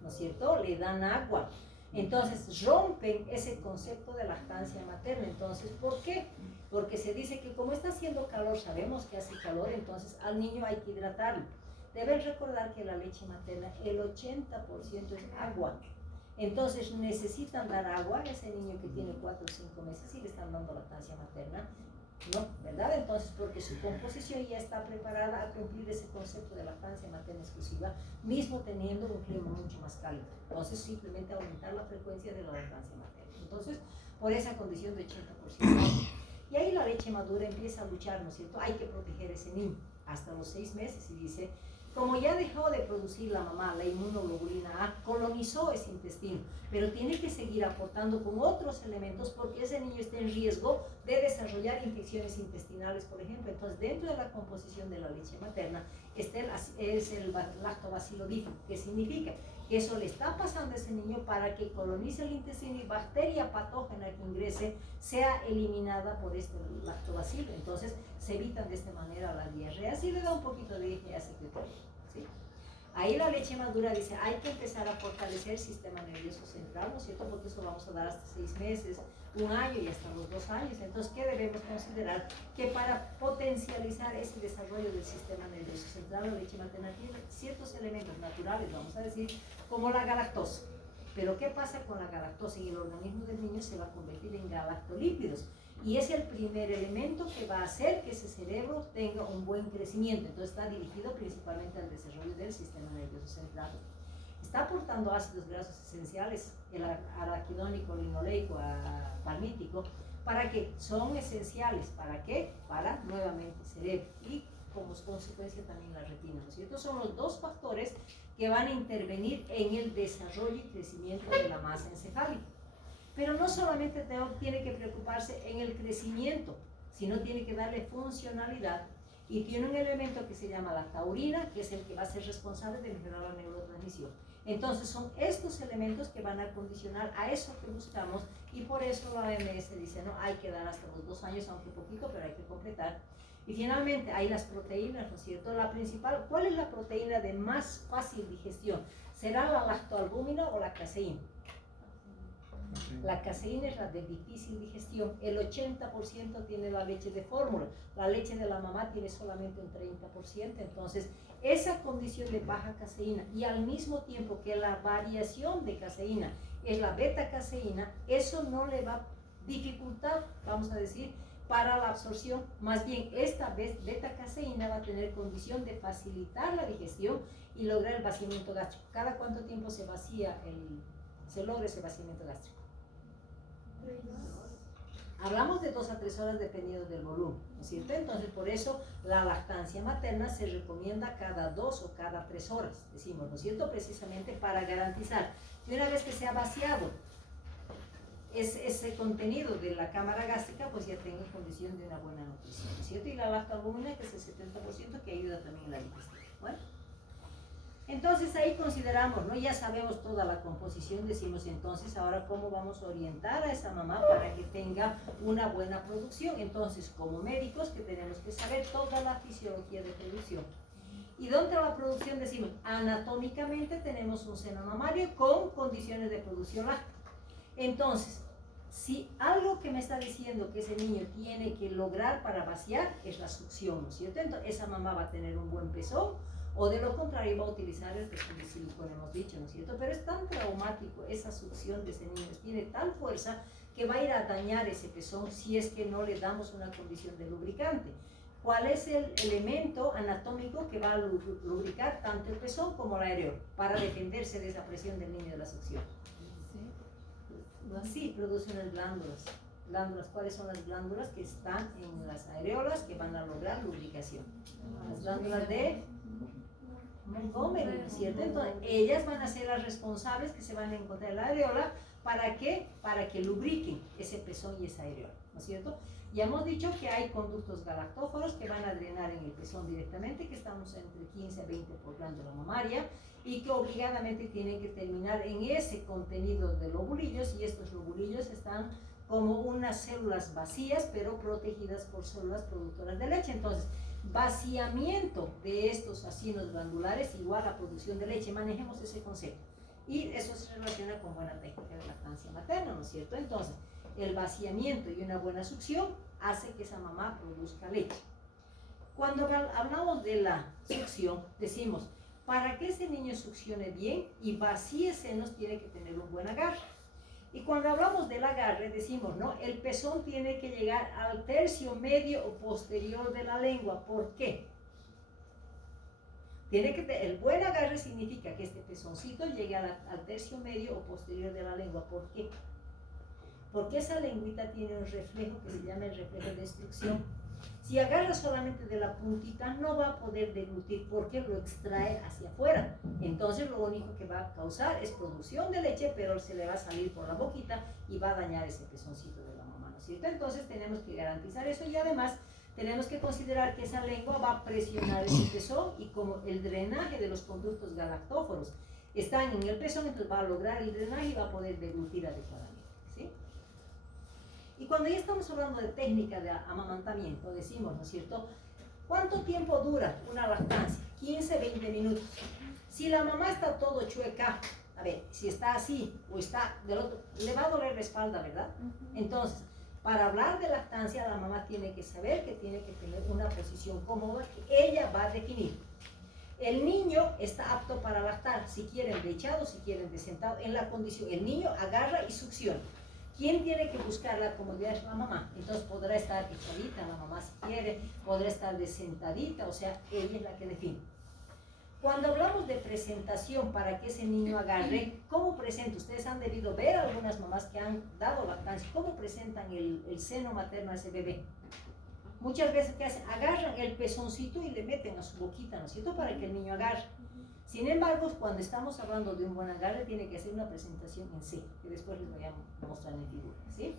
¿no es cierto? Le dan agua. Entonces rompen ese concepto de lactancia materna. Entonces, ¿por qué? Porque se dice que como está haciendo calor, sabemos que hace calor, entonces al niño hay que hidratarlo. Deben recordar que la leche materna, el 80% es agua. Entonces necesitan dar agua a ese niño que tiene 4 o 5 meses y le están dando lactancia materna. No, ¿verdad? Entonces, porque su composición ya está preparada a cumplir ese concepto de lactancia materna exclusiva, mismo teniendo un clima mucho más cálido. Entonces, simplemente aumentar la frecuencia de la lactancia materna. Entonces, por esa condición de 80%. Y ahí la leche madura empieza a luchar, ¿no es cierto? Hay que proteger a ese niño hasta los 6 meses y dice, como ya dejó de producir la mamá la inmunoglobulina A, colonizó ese intestino, pero tiene que seguir aportando con otros elementos porque ese niño está en riesgo de desarrollar infecciones intestinales, por ejemplo. Entonces, dentro de la composición de la leche materna es el lactobacilo bífido, que significa que eso le está pasando a ese niño para que colonice el intestino y bacteria patógena que ingrese sea eliminada por este lactobacilo. Entonces, se evitan de esta manera las diarreas y le da un poquito de diarrea secretoria, ¿sí? Ahí la leche madura dice, hay que empezar a fortalecer el sistema nervioso central, ¿no es cierto? Porque eso vamos a dar hasta 6 meses, 1 año y hasta los 2 años. Entonces, ¿qué debemos considerar? Que para potencializar ese desarrollo del sistema nervioso central, la leche materna tiene ciertos elementos naturales, vamos a decir, como la galactosa. Pero ¿qué pasa con la galactosa? En el organismo del niño se va a convertir en galactolípidos. Y es el primer elemento que va a hacer que ese cerebro tenga un buen crecimiento. Entonces está dirigido principalmente al desarrollo del sistema nervioso central. Está aportando ácidos grasos esenciales, el araquidónico, linoleico, palmítico, para que son esenciales. ¿Para qué? Para nuevamente el cerebro y como consecuencia también la retina, ¿no es cierto? Son los 2 factores que van a intervenir en el desarrollo y crecimiento de la masa encefálica. Pero no solamente tiene que preocuparse en el crecimiento, sino tiene que darle funcionalidad. Y tiene un elemento que se llama la taurina, que es el que va a ser responsable de mejorar la neurotransmisión. Entonces son estos elementos que van a condicionar a eso que buscamos y por eso la OMS dice, no, hay que dar hasta los 2 años, aunque poquito, pero hay que completar. Y finalmente hay las proteínas, ¿no es cierto? La principal, ¿cuál es la proteína de más fácil digestión? ¿Será la lactoalbúmina o la caseína? La caseína es la de difícil digestión. El 80% tiene la leche de fórmula. La leche de la mamá tiene solamente un 30%. Entonces, esa condición de baja caseína y al mismo tiempo que la variación de caseína es la beta caseína, eso no le va a dificultar, vamos a decir, para la absorción. Más bien, esta vez beta caseína va a tener condición de facilitar la digestión y lograr el vaciamiento gástrico. ¿Cada cuánto tiempo se logra ese vaciamiento gástrico? Hablamos de 2 a 3 horas dependiendo del volumen, ¿no es cierto? Entonces, por eso la lactancia materna se recomienda cada 2 o cada 3 horas, decimos, ¿no es cierto? Precisamente para garantizar que una vez que se ha vaciado ese contenido de la cámara gástrica, pues ya tenga condición de una buena nutrición, ¿no es cierto? Y la lactoalbúmina, que es el 70%, que ayuda también en la digestión. Bueno, entonces ahí consideramos, ¿no? Ya sabemos toda la composición, decimos entonces ahora cómo vamos a orientar a esa mamá para que tenga una buena producción. Entonces, como médicos, que tenemos que saber toda la fisiología de producción. ¿Y dónde la producción? Decimos, anatómicamente tenemos un seno mamario con condiciones de producción láctea. Entonces, si algo que me está diciendo que ese niño tiene que lograr para vaciar es la succión, ¿no es cierto? Entonces, esa mamá va a tener un buen pezón, o de lo contrario va a utilizar el pezón de silicona, hemos dicho, ¿no es cierto? Pero es tan traumático esa succión de ese niño, tiene tal fuerza que va a ir a dañar ese pezón si es que no le damos una condición de lubricante. ¿Cuál es el elemento anatómico que va a lubricar tanto el pezón como la areola para defenderse de esa presión del niño de la succión? Sí, producen las glándulas. ¿Cuáles son las glándulas que están en las areolas que van a lograr lubricación? Las glándulas de Montgomery, ¿no es cierto? Entonces, ellas van a ser las responsables que se van a encontrar en la areola. ¿Para qué? Para que lubriquen ese pezón y esa areola, ¿no es cierto? Ya hemos dicho que hay conductos galactóforos que van a drenar en el pezón directamente, que estamos entre 15 a 20 por glándula mamaria, y que obligadamente tienen que terminar en ese contenido de lobulillos, y estos lobulillos están como unas células vacías, pero protegidas por células productoras de leche. Entonces, vaciamiento de estos acinos glandulares igual a producción de leche. Manejemos ese concepto. Y eso se relaciona con buena técnica de lactancia materna, ¿no es cierto? Entonces, el vaciamiento y una buena succión hace que esa mamá produzca leche. Cuando hablamos de la succión, decimos, para que ese niño succione bien y vacíe senos, tiene que tener un buen agarre. Y cuando hablamos del agarre, decimos, ¿no? El pezón tiene que llegar al tercio medio o posterior de la lengua. ¿Por qué? El buen agarre significa que este pezoncito llegue al tercio medio o posterior de la lengua. ¿Por qué? Porque esa lengüita tiene un reflejo que se llama el reflejo de destrucción. Si agarra solamente de la puntita, no va a poder deglutir porque lo extrae hacia afuera. Entonces lo único que va a causar es producción de leche, pero se le va a salir por la boquita y va a dañar ese pezoncito de la mamá, ¿no es cierto? Entonces tenemos que garantizar eso, y además tenemos que considerar que esa lengua va a presionar ese pezón, y como el drenaje de los conductos galactóforos están en el pezón, entonces va a lograr el drenaje y va a poder deglutir adecuadamente, ¿sí? Y cuando ya estamos hablando de técnica de amamantamiento, decimos, ¿no es cierto? ¿Cuánto tiempo dura una lactancia? 15, 20 minutos. Si la mamá está todo chueca, a ver, si está así o está del otro, le va a doler la espalda, ¿verdad? Entonces, para hablar de lactancia, la mamá tiene que saber que tiene que tener una posición cómoda que ella va a definir. El niño está apto para lactar, si quieren de echado, si quieren de sentado, en la condición. El niño agarra y succiona. ¿Quién tiene que buscar la comodidad? Es la mamá. Entonces podrá estar echadita la mamá si quiere, podrá estar de sentadita, o sea, ella es la que define. Cuando hablamos de presentación para que ese niño agarre, ¿cómo presenta? Ustedes han debido ver algunas mamás que han dado lactancia, ¿cómo presentan el seno materno a ese bebé? Muchas veces, ¿qué hacen? Agarran el pezoncito y le meten a su boquita, ¿no es cierto?, para que el niño agarre. Sin embargo, cuando estamos hablando de un buen agarre, tiene que hacer una presentación en C, que después les voy a mostrar en figura, ¿sí?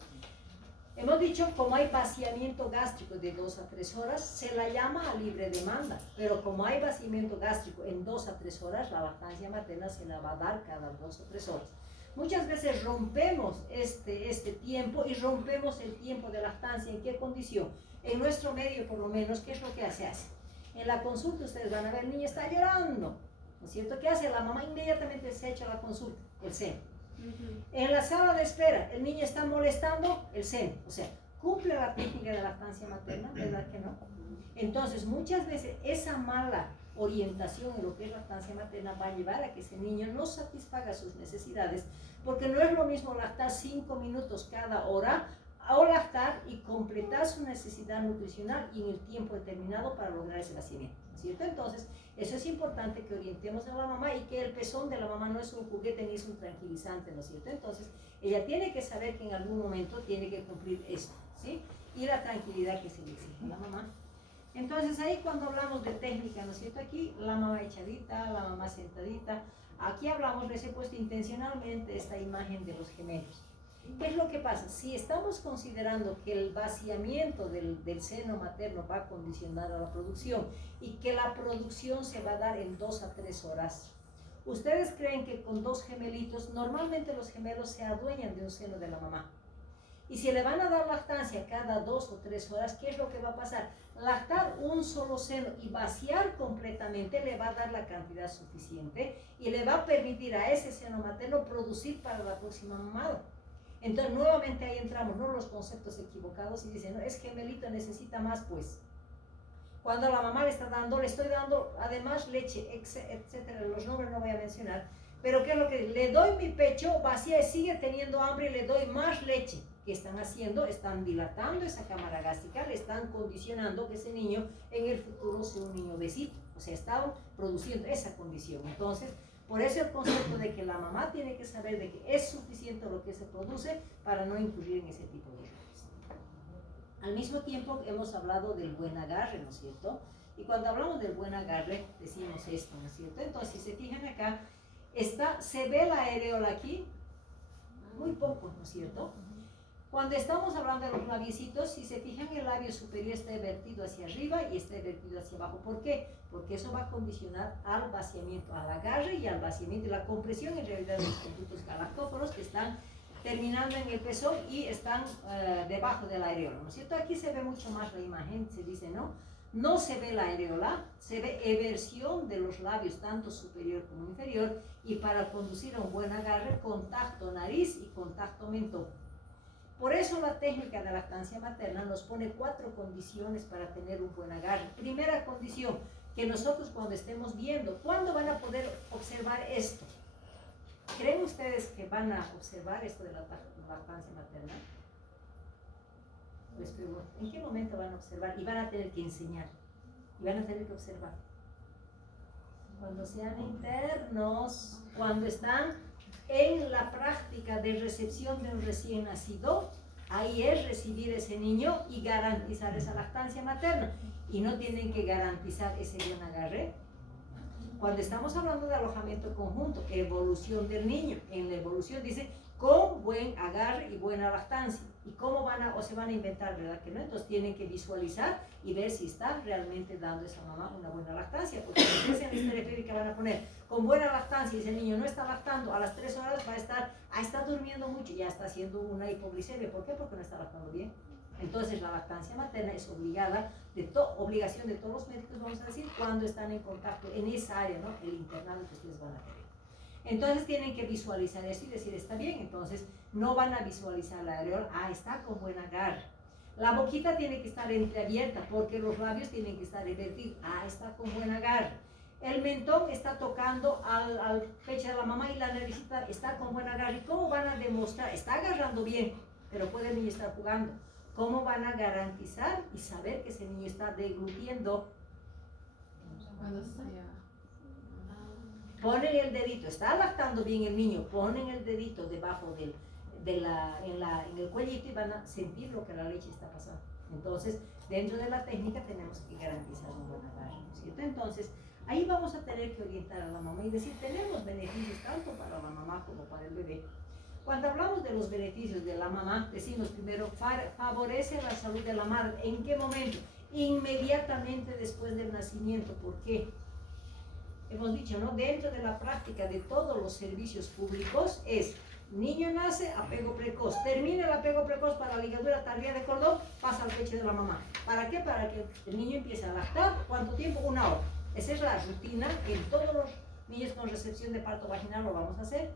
Hemos dicho, como hay vaciamiento gástrico de 2 a 3 horas, se la llama a libre demanda, pero como hay vaciamiento gástrico en 2 a 3 horas, la lactancia materna se la va a dar cada 2 o 3 horas. Muchas veces rompemos este tiempo y rompemos el tiempo de lactancia. ¿En qué condición? En nuestro medio, por lo menos, ¿qué es lo que se hace? En la consulta ustedes van a ver, el niño está llorando, ¿no es cierto? ¿Qué hace? La mamá inmediatamente se echa la consulta, el seno. En la sala de espera, el niño está molestando, el seno. O sea, ¿cumple la técnica de lactancia materna? ¿Verdad que no? Entonces, muchas veces esa mala orientación en lo que es lactancia materna va a llevar a que ese niño no satisfaga sus necesidades, porque no es lo mismo lactar 5 minutos cada hora o lactar y completar su necesidad nutricional y en el tiempo determinado para lograr ese vaciamiento, ¿no es cierto? Entonces, eso es importante, que orientemos a la mamá, y que el pezón de la mamá no es un juguete ni es un tranquilizante, ¿no es cierto? Entonces, ella tiene que saber que en algún momento tiene que cumplir esto, ¿sí? Y la tranquilidad que se le exige a la mamá. Entonces, ahí cuando hablamos de técnica, ¿no es cierto? Aquí la mamá echadita, la mamá sentadita. Aquí hablamos, les he puesto intencionalmente esta imagen de los gemelos. ¿Qué es lo que pasa? Si estamos considerando que el vaciamiento del seno materno va a condicionar a la producción y que la producción se va a dar en 2 a 3 horas, ¿ustedes creen que con 2 gemelitos, normalmente los gemelos se adueñan de un seno de la mamá? Y si le van a dar lactancia cada 2 o 3 horas, ¿qué es lo que va a pasar? Lactar un solo seno y vaciar completamente le va a dar la cantidad suficiente y le va a permitir a ese seno materno producir para la próxima mamada. Entonces, nuevamente ahí entramos, ¿no?, los conceptos equivocados, y dicen, no, es gemelito, necesita más, pues. Cuando la mamá le está dando, le estoy dando además leche, etcétera, los nombres no voy a mencionar, pero ¿qué es lo que dice? Le doy mi pecho, vacía y sigue teniendo hambre, y le doy más leche. ¿Qué están haciendo? Están dilatando esa cámara gástrica, le están condicionando que ese niño en el futuro sea un niño besito. O sea, están produciendo esa condición. Entonces, por eso el concepto de que la mamá tiene que saber de que es suficiente lo que se produce para no incurrir en ese tipo de errores. Al mismo tiempo hemos hablado del buen agarre, ¿no es cierto? Y cuando hablamos del buen agarre, decimos esto, ¿no es cierto? Entonces, si se fijan acá, se ve la areola aquí, muy poco, ¿no es cierto? Cuando estamos hablando de los labiecitos, si se fijan, el labio superior está vertido hacia arriba y está vertido hacia abajo. ¿Por qué? Porque eso va a condicionar al vaciamiento, al agarre y al vaciamiento y la compresión en realidad de los conductos galactóforos que están terminando en el pezón y están debajo de la areola, ¿no es cierto? Aquí se ve mucho más la imagen, se dice, ¿no? No se ve la areola, se ve eversión de los labios, tanto superior como inferior, y para conducir a un buen agarre, contacto nariz y contacto mentón. Por eso la técnica de lactancia materna nos pone 4 condiciones para tener un buen agarre. Primera condición, que nosotros cuando estemos viendo, ¿cuándo van a poder observar esto? ¿Creen ustedes que van a observar esto de la lactancia materna? Les pregunto, ¿en qué momento van a observar? Y van a tener que enseñar, y van a tener que observar. Cuando sean internos, cuando están en la práctica de recepción de un recién nacido, ahí es recibir ese niño y garantizar esa lactancia materna. Y no tienen que garantizar ese buen agarre. Cuando estamos hablando de alojamiento conjunto, evolución del niño, en la evolución dice con buen agarre y buena lactancia. ¿Y cómo se van a inventar, verdad que no? Entonces tienen que visualizar y ver si está realmente dando esa mamá una buena lactancia, porque si en la historia clínica van a poner con buena lactancia y ese niño no está lactando, a las 3 horas va a estar durmiendo mucho, ya está haciendo una hipoglicemia. ¿Por qué? Porque no está lactando bien. Entonces la lactancia materna es obligación de todos los médicos, vamos a decir, cuando están en contacto en esa área, ¿no? El internado que ustedes van a tener. Entonces tienen que visualizar esto y decir, está bien. Entonces no van a visualizar la areola, está con buen agarre. La boquita tiene que estar entreabierta porque los labios tienen que estar revertidos, está con buen agarre. El mentón está tocando al pecho de la mamá y la naricita está con buen agarre. ¿Cómo van a demostrar? Está agarrando bien, pero puede el niño estar jugando. ¿Cómo van a garantizar y saber que ese niño está deglutiendo? Ponen el dedito, está lactando bien el niño, ponen el dedito debajo en el cuellito y van a sentir lo que la leche está pasando. Entonces, dentro de la técnica tenemos que garantizar un buen agarre, ¿no es cierto? Entonces, ahí vamos a tener que orientar a la mamá y decir, tenemos beneficios tanto para la mamá como para el bebé. Cuando hablamos de los beneficios de la mamá, decimos primero, favorece la salud de la madre. ¿En qué momento? Inmediatamente después del nacimiento. ¿Por qué? Hemos dicho, ¿no? Dentro de la práctica de todos los servicios públicos es, niño nace, apego precoz. Termina el apego precoz para la ligadura tardía de cordón, pasa al pecho de la mamá. ¿Para qué? Para que el niño empiece a lactar. ¿Cuánto tiempo? 1 hora. Esa es la rutina que en todos los niños con recepción de parto vaginal lo vamos a hacer.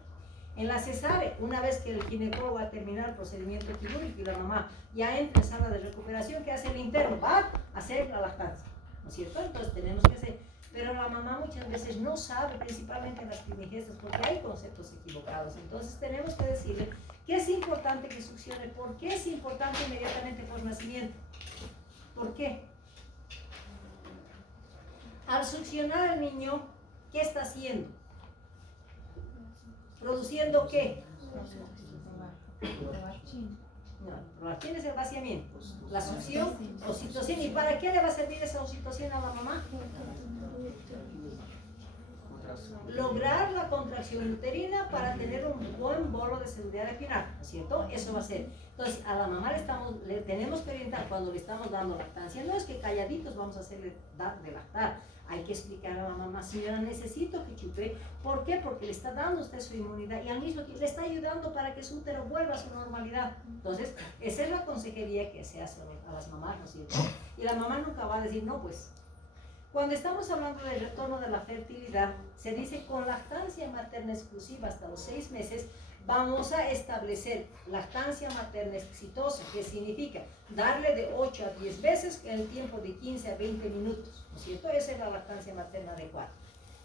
En la cesárea, una vez que el ginecólogo va a terminar el procedimiento quirúrgico y la mamá ya entra en sala de recuperación, ¿qué hace el interno? Va a hacer la lactancia, ¿no es cierto? Entonces tenemos que hacer, pero la mamá muchas veces no sabe, principalmente en las primigestas, porque hay conceptos equivocados. Entonces tenemos que decirle que es importante que succione. ¿Por qué es importante inmediatamente por nacimiento? ¿Por qué? Al succionar al niño, ¿qué está haciendo? ¿Produciendo qué? No, prolactina es el vaciamiento. La succión, oxitocina. ¿Y para qué le va a servir esa oxitocina a la mamá? Lograr la contracción uterina para tener un buen bolo de seguridad final, ¿no es cierto? Eso va a ser. Entonces, a la mamá le tenemos que orientar cuando le estamos dando lactancia. No es que calladitos vamos a hacerle dar de lactar. Hay que explicar a la mamá, señora, necesito que chupe. ¿Por qué? Porque le está dando usted su inmunidad y al mismo tiempo le está ayudando para que su útero vuelva a su normalidad. Entonces, esa es la consejería que se hace a las mamás, ¿no es cierto? Y la mamá nunca va a decir, no, pues. Cuando estamos hablando del retorno de la fertilidad, se dice con lactancia materna exclusiva hasta los 6 meses, vamos a establecer lactancia materna exitosa, que significa darle de 8 a 10 veces en el tiempo de 15 a 20 minutos, ¿no es cierto? Esa es la lactancia materna adecuada.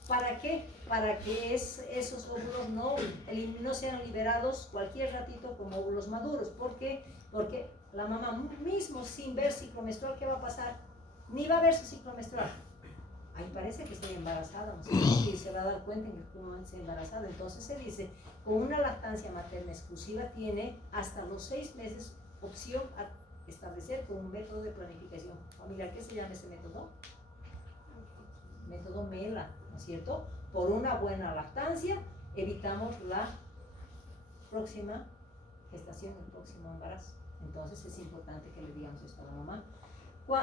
¿Para qué? Para que esos óvulos no sean liberados cualquier ratito como óvulos maduros. ¿Por qué? Porque la mamá mismo sin ver ciclo menstrual, ¿qué va a pasar? Ni va a ver su ciclo menstrual. Ahí parece que estoy embarazada, ¿no? Y se va a dar cuenta en que momento estoy embarazada. Entonces se dice, con una lactancia materna exclusiva tiene hasta los 6 meses opción a establecer con un método de planificación familiar. ¿Qué se llama ese método? Método MELA, ¿no es cierto? Por una buena lactancia evitamos la próxima gestación, el próximo embarazo. Entonces es importante que le digamos esto a la mamá.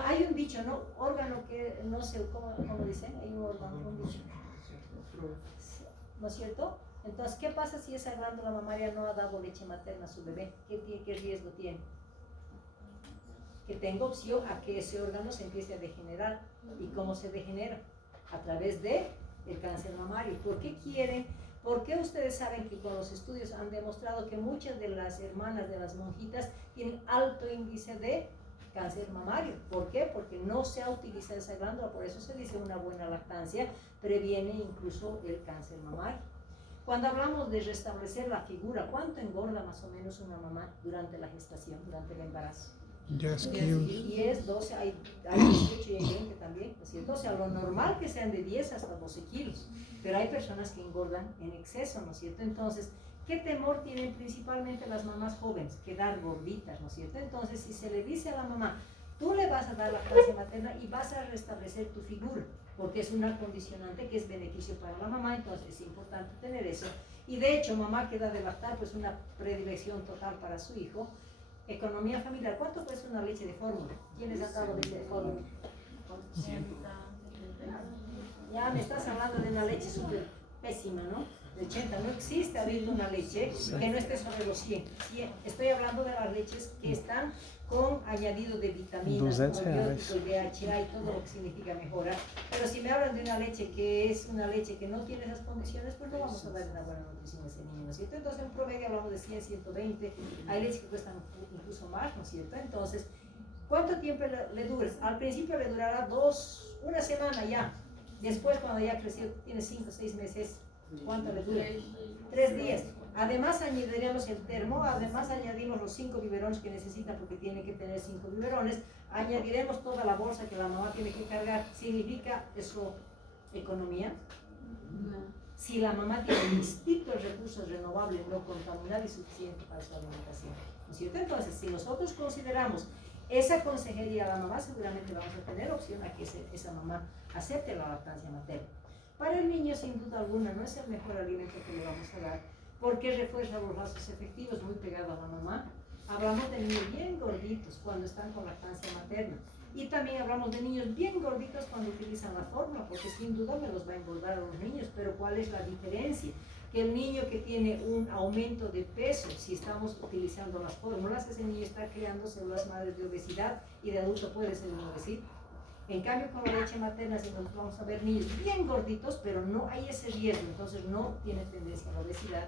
Hay un dicho, ¿no? Órgano que no sé cómo dicen, hay un órgano, un dicho, ¿no es cierto? Entonces, ¿qué pasa si esa glándula mamaria no ha dado leche materna a su bebé? ¿Qué riesgo tiene? Que tenga opción a que ese órgano se empiece a degenerar. ¿Y cómo se degenera? A través del cáncer mamario. ¿Por qué quieren? Porque ustedes saben que con los estudios han demostrado que muchas de las hermanas de las monjitas tienen alto índice de cáncer mamario. ¿Por qué? Porque no se ha utilizado esa glándula. Por eso se dice una buena lactancia previene incluso el cáncer mamario. Cuando hablamos de restablecer la figura, ¿cuánto engorda más o menos una mamá durante la gestación, durante el embarazo? 10 kilos. 10, 12, hay 18 y hay 20 también, ¿no es cierto? O sea, lo normal que sean de 10 hasta 12 kilos, pero hay personas que engordan en exceso, ¿no es cierto? Entonces, ¿qué temor tienen principalmente las mamás jóvenes? Quedar gorditas, ¿no es cierto? Entonces, si se le dice a la mamá, tú le vas a dar lactancia materna y vas a restablecer tu figura, porque es una condicionante que es beneficio para la mamá, entonces es importante tener eso. Y de hecho, mamá que da de lactar, pues una predilección total para su hijo. Economía familiar, ¿cuánto cuesta una leche de fórmula? ¿Quiénes han dado leche de fórmula? Ya me estás hablando de una leche súper pésima, ¿no? De 80, no existe ahorita una leche que no esté sobre los 100. Estoy hablando de las leches que están con añadido de vitaminas, probióticos, DHA y todo lo que significa mejora. Pero si me hablan de una leche que es una leche que no tiene esas condiciones, pues no vamos a dar una buena nutrición a ese niño, ¿no es cierto? Entonces en promedio hablamos de 100, 120, hay leches que cuestan incluso más, ¿no es cierto? Entonces, ¿cuánto tiempo le dures? Al principio le durará una semana ya. Después cuando ya creció, tiene 5 o 6 meses, ¿cuánto le dura? 3 días. Además añadiríamos el termo, además añadimos los 5 biberones que necesita porque tiene que tener 5 biberones, añadiremos toda la bolsa que la mamá tiene que cargar. ¿Significa eso economía? No. Si la mamá tiene distintos recursos renovables, no contaminados y suficientes para su alimentación, ¿no es cierto? Entonces, si nosotros consideramos esa consejería a la mamá, seguramente vamos a tener opción a que esa mamá acepte la lactancia materna. Para el niño, sin duda alguna, no es el mejor alimento que le vamos a dar, porque refuerza los lazos efectivos muy pegados a la mamá. Hablamos de niños bien gorditos cuando están con lactancia materna. Y también hablamos de niños bien gorditos cuando utilizan la fórmula, porque sin duda me los va a engordar a los niños. Pero ¿cuál es la diferencia? Que el niño que tiene un aumento de peso, si estamos utilizando las fórmulas, ese niño está creando células madres de obesidad y de adulto puede ser un obesito. En cambio, con la leche materna, si nos vamos a ver niños bien gorditos, pero no hay ese riesgo, entonces no tiene tendencia a la obesidad.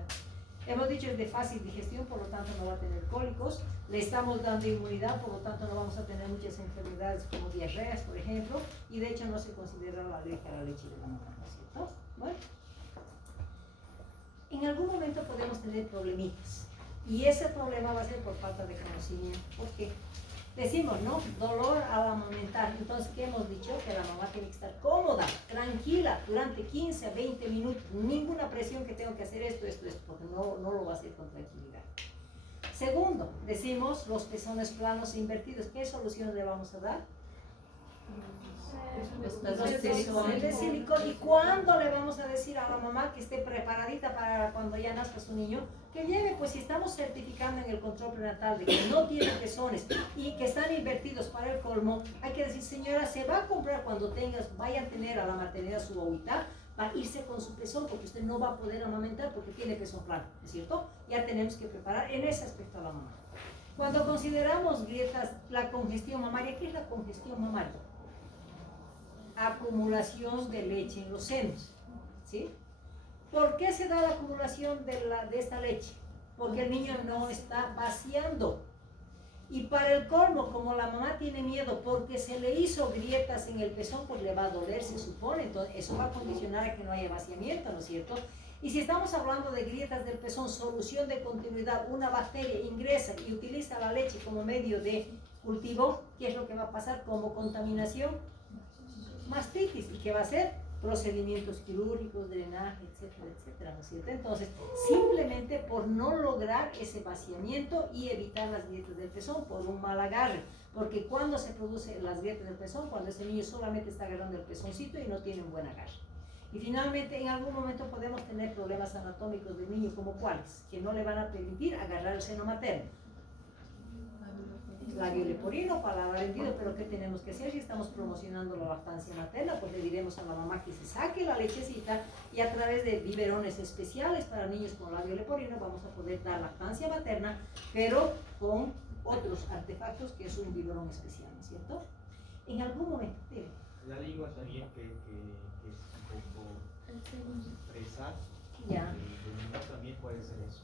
Hemos dicho es de fácil digestión, por lo tanto no va a tener cólicos. Le estamos dando inmunidad, por lo tanto no vamos a tener muchas enfermedades como diarreas, por ejemplo, y de hecho no se considera la alergia a la leche de la mamá, ¿no es cierto? Bueno, en algún momento podemos tener problemitas, y ese problema va a ser por falta de conocimiento. ¿Por qué? Decimos, ¿no? Dolor al amamantar. Entonces, ¿qué hemos dicho? Que la mamá tiene que estar cómoda, tranquila, durante 15 a 20 minutos. Ninguna presión que tengo que hacer esto, porque no lo va a hacer con tranquilidad. Segundo, decimos los pezones planos e invertidos. ¿Qué solución le vamos a dar? Los pezones de silicona. ¿Y cuándo le vamos a decir a la mamá que esté preparadita para cuando ya nazca su niño? Que lleve, pues si estamos certificando en el control prenatal de que no tiene pezones y que están invertidos para el colmo, hay que decir, señora, se va a comprar cuando vaya a tener a la maternidad su guaguita, para irse con su pezón, porque usted no va a poder amamentar porque tiene pezón plano, ¿es cierto? Ya tenemos que preparar en ese aspecto a la mamá. Cuando consideramos grietas, la congestión mamaria, ¿qué es la congestión mamaria? Acumulación de leche en los senos, ¿sí? ¿Por qué se da la acumulación de esta leche? Porque el niño no está vaciando. Y para el colmo, como la mamá tiene miedo porque se le hizo grietas en el pezón, pues le va a doler, se supone. Entonces, eso va a condicionar a que no haya vaciamiento, ¿no es cierto? Y si estamos hablando de grietas del pezón, solución de continuidad, una bacteria ingresa y utiliza la leche como medio de cultivo, ¿qué es lo que va a pasar como contaminación? Mastitis. ¿Y qué va a hacer? procedimientos quirúrgicos, drenaje, etcétera, etcétera, ¿no es cierto? Entonces, simplemente por no lograr ese vaciamiento y evitar las grietas del pezón por un mal agarre, porque cuando se producen las grietas del pezón, cuando ese niño solamente está agarrando el pezoncito y no tiene un buen agarre. Y finalmente, en algún momento podemos tener problemas anatómicos del niño, como cuáles, que no le van a permitir agarrar el seno materno. Labio leporino, paladar hendido, pero ¿qué tenemos que hacer si estamos promocionando la lactancia materna? Pues le diremos a la mamá que se saque la lechecita y a través de biberones especiales para niños con labio leporino vamos a poder dar lactancia materna, pero con otros artefactos que es un biberón especial, ¿no es cierto? En algún momento, dime. La lengua también que es un poco fresar, Ya. el niño también puede ser eso.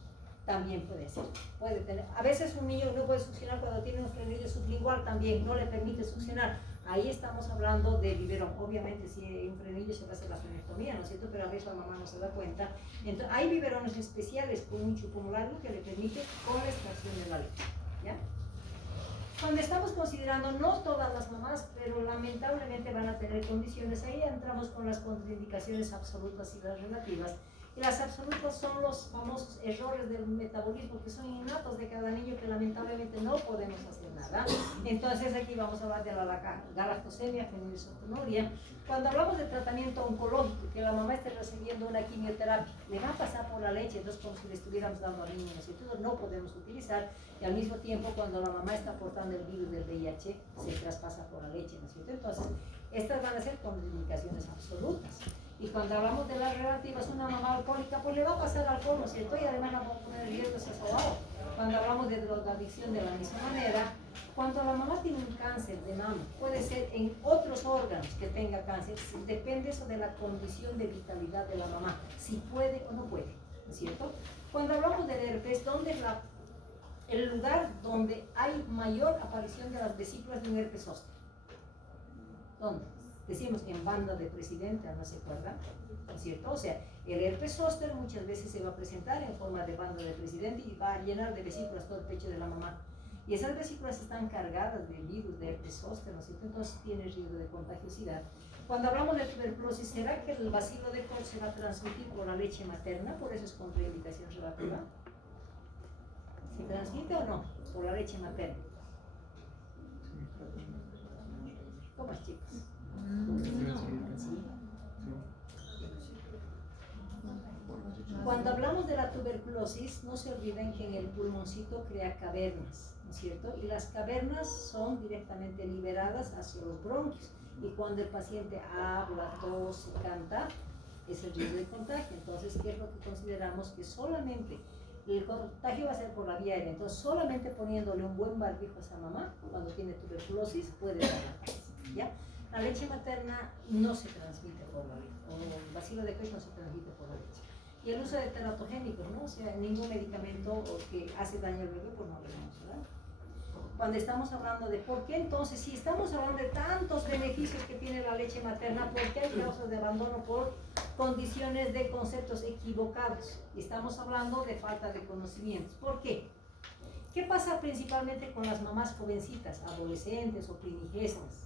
También puede ser, puede tener. A veces un niño no puede succionar cuando tiene un frenillo sublingual, también no le permite succionar. Ahí estamos hablando de biberón. Obviamente si hay un frenillo se va a hacer la frenectomía, ¿no es cierto? Pero a veces la mamá no se da cuenta. Entonces hay biberones especiales con un chupomo largo que le permite con la extracción de la leche, ¿ya? Cuando estamos considerando, no todas las mamás, pero lamentablemente van a tener condiciones, ahí entramos con las contraindicaciones absolutas y las relativas. Y las absolutas son los famosos errores del metabolismo que son innatos de cada niño que lamentablemente no podemos hacer nada. Entonces aquí vamos a hablar de la galactosemia, fenilcetonúria. Cuando hablamos de tratamiento oncológico, que la mamá esté recibiendo una quimioterapia, le va a pasar por la leche, entonces como si le estuviéramos dando al niño, ¿no es cierto? No podemos utilizar. Y al mismo tiempo cuando la mamá está portando el virus del VIH, se traspasa por la leche, ¿no es cierto? Entonces, estas van a ser contraindicaciones absolutas. Y cuando hablamos de las relativas, una mamá alcohólica, pues le va a pasar alcohol, ¿no es cierto? Y además la va a poner en riesgo exacerbado. Cuando hablamos de drogadicción de la misma manera, cuando la mamá tiene un cáncer de mama, puede ser en otros órganos que tenga cáncer, depende eso de la condición de vitalidad de la mamá, si puede o no puede, ¿no es cierto? Cuando hablamos del herpes, ¿dónde es el lugar donde hay mayor aparición de las vesículas de un herpes zóster? ¿Dónde? Decimos en banda de presidente, ¿no se acuerdan? ¿No es cierto? O sea, el herpes zóster muchas veces se va a presentar en forma de banda de presidente y va a llenar de vesículas todo el pecho de la mamá. Y esas vesículas están cargadas de virus de herpes zóster, ¿no es cierto? Entonces tiene riesgo de contagiosidad. Cuando hablamos de tuberculosis, ¿será que el bacilo de Koch se va a transmitir por la leche materna? Por eso es contraindicación relativa. ¿Se transmite o no? Por la leche materna. ¿Cómo es, chicos? Cuando hablamos de la tuberculosis, no se olviden que en el pulmoncito crea cavernas, ¿no es cierto? Y las cavernas son directamente liberadas hacia los bronquios. Y cuando el paciente habla, tose, canta, es el riesgo de contagio. Entonces, ¿qué es lo que consideramos? Que solamente el contagio va a ser por la vía aérea. Entonces, solamente poniéndole un buen barbijo a esa mamá, cuando tiene tuberculosis, puede dar la cáncer, ¿ya? La leche materna no se transmite por la leche, o el bacilo de Koch no se transmite por la leche. Y el uso de teratogénicos, ¿no? O sea, ningún medicamento que hace daño al bebé, pues no lo vamos a dar. Cuando estamos hablando de por qué entonces, si estamos hablando de tantos beneficios que tiene la leche materna, ¿por qué hay causas de abandono por condiciones de conceptos equivocados? Estamos hablando de falta de conocimientos. ¿Por qué? ¿Qué pasa principalmente con las mamás jovencitas, adolescentes o primigestas?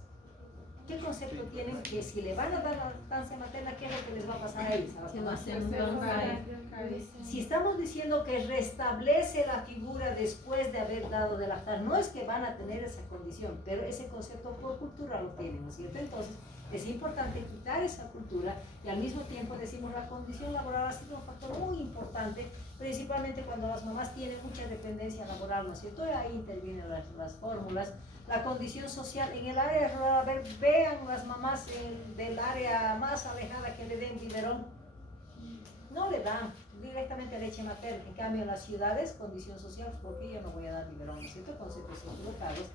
¿Qué concepto tienen que si le van a dar la lactancia materna, qué es lo que les va a pasar a ellos? Si estamos diciendo que restablece la figura después de haber dado de lactar, no es que van a tener esa condición, pero ese concepto por cultura lo tienen, ¿no es cierto? Entonces, es importante quitar esa cultura y al mismo tiempo decimos la condición laboral ha sido un factor muy importante, principalmente cuando las mamás tienen mucha dependencia laboral, ¿no es cierto? Y ahí intervienen las fórmulas. La condición social en el área rural, a ver, vean las mamás del área más alejada que le den biberón, no le dan directamente leche materna. En cambio en las ciudades, condición social, porque yo no voy a dar biberón, ¿no es cierto? Conceptos equivocados.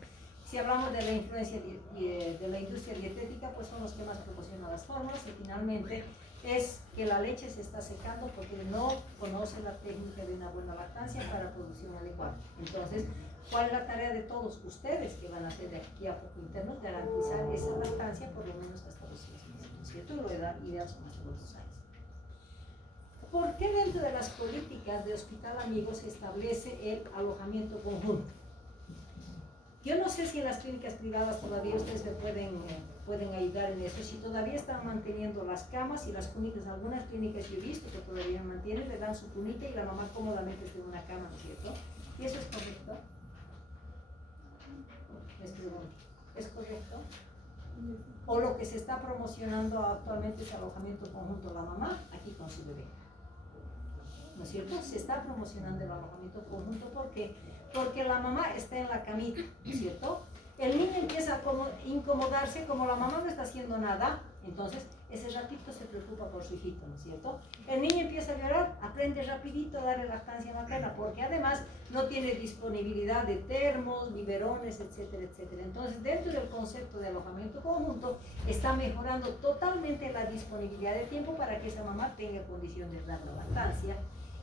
Si hablamos de la influencia de la industria dietética, pues son los que más proporcionan las fórmulas y finalmente es que la leche se está secando porque no conoce la técnica de una buena lactancia para producción adecuada. Entonces, ¿cuál es la tarea de todos ustedes que van a hacer de aquí a poco internos? Garantizar esa lactancia por lo menos hasta los 6 meses, ¿no es cierto? Lo ideal son hasta los 2 años. ¿Por qué dentro de las políticas de Hospital Amigo se establece el alojamiento conjunto? Yo no sé si en las clínicas privadas todavía ustedes me pueden ayudar en eso, si todavía están manteniendo las camas y las cúnicas. Algunas clínicas yo he visto que todavía mantienen, le dan su cunita y la mamá cómodamente está en una cama, ¿no es cierto? ¿Y eso es correcto? Les pregunto, ¿es correcto? O lo que se está promocionando actualmente es alojamiento conjunto, la mamá aquí con su bebé, ¿no es cierto? Se está promocionando el alojamiento conjunto, ¿por qué? Porque la mamá está en la camita, ¿no es cierto? El niño empieza a incomodarse, como la mamá no está haciendo nada, entonces ese ratito se preocupa por su hijito, ¿no es cierto? El niño empieza a llorar, aprende rapidito a darle lactancia materna, porque además no tiene disponibilidad de termos, biberones, etcétera, etcétera. Entonces, dentro del concepto de alojamiento conjunto, está mejorando totalmente la disponibilidad de tiempo para que esa mamá tenga condición de dar la lactancia.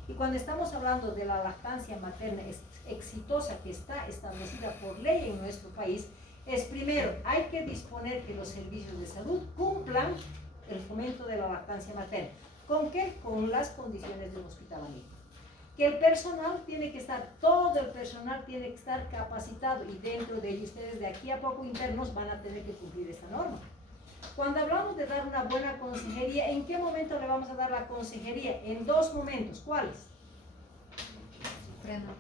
Y cuando estamos hablando de la lactancia materna exitosa que está establecida por ley en nuestro país, es primero, hay que disponer que los servicios de salud cumplan el fomento de la lactancia materna. ¿Con qué? Con las condiciones del hospital amigo. Que el personal tiene que estar, todo el personal tiene que estar capacitado, y dentro de ellos ustedes de aquí a poco internos van a tener que cumplir esta norma. Cuando hablamos de dar una buena consejería, ¿en qué momento le vamos a dar la consejería? En dos momentos. ¿Cuáles? Prenatal.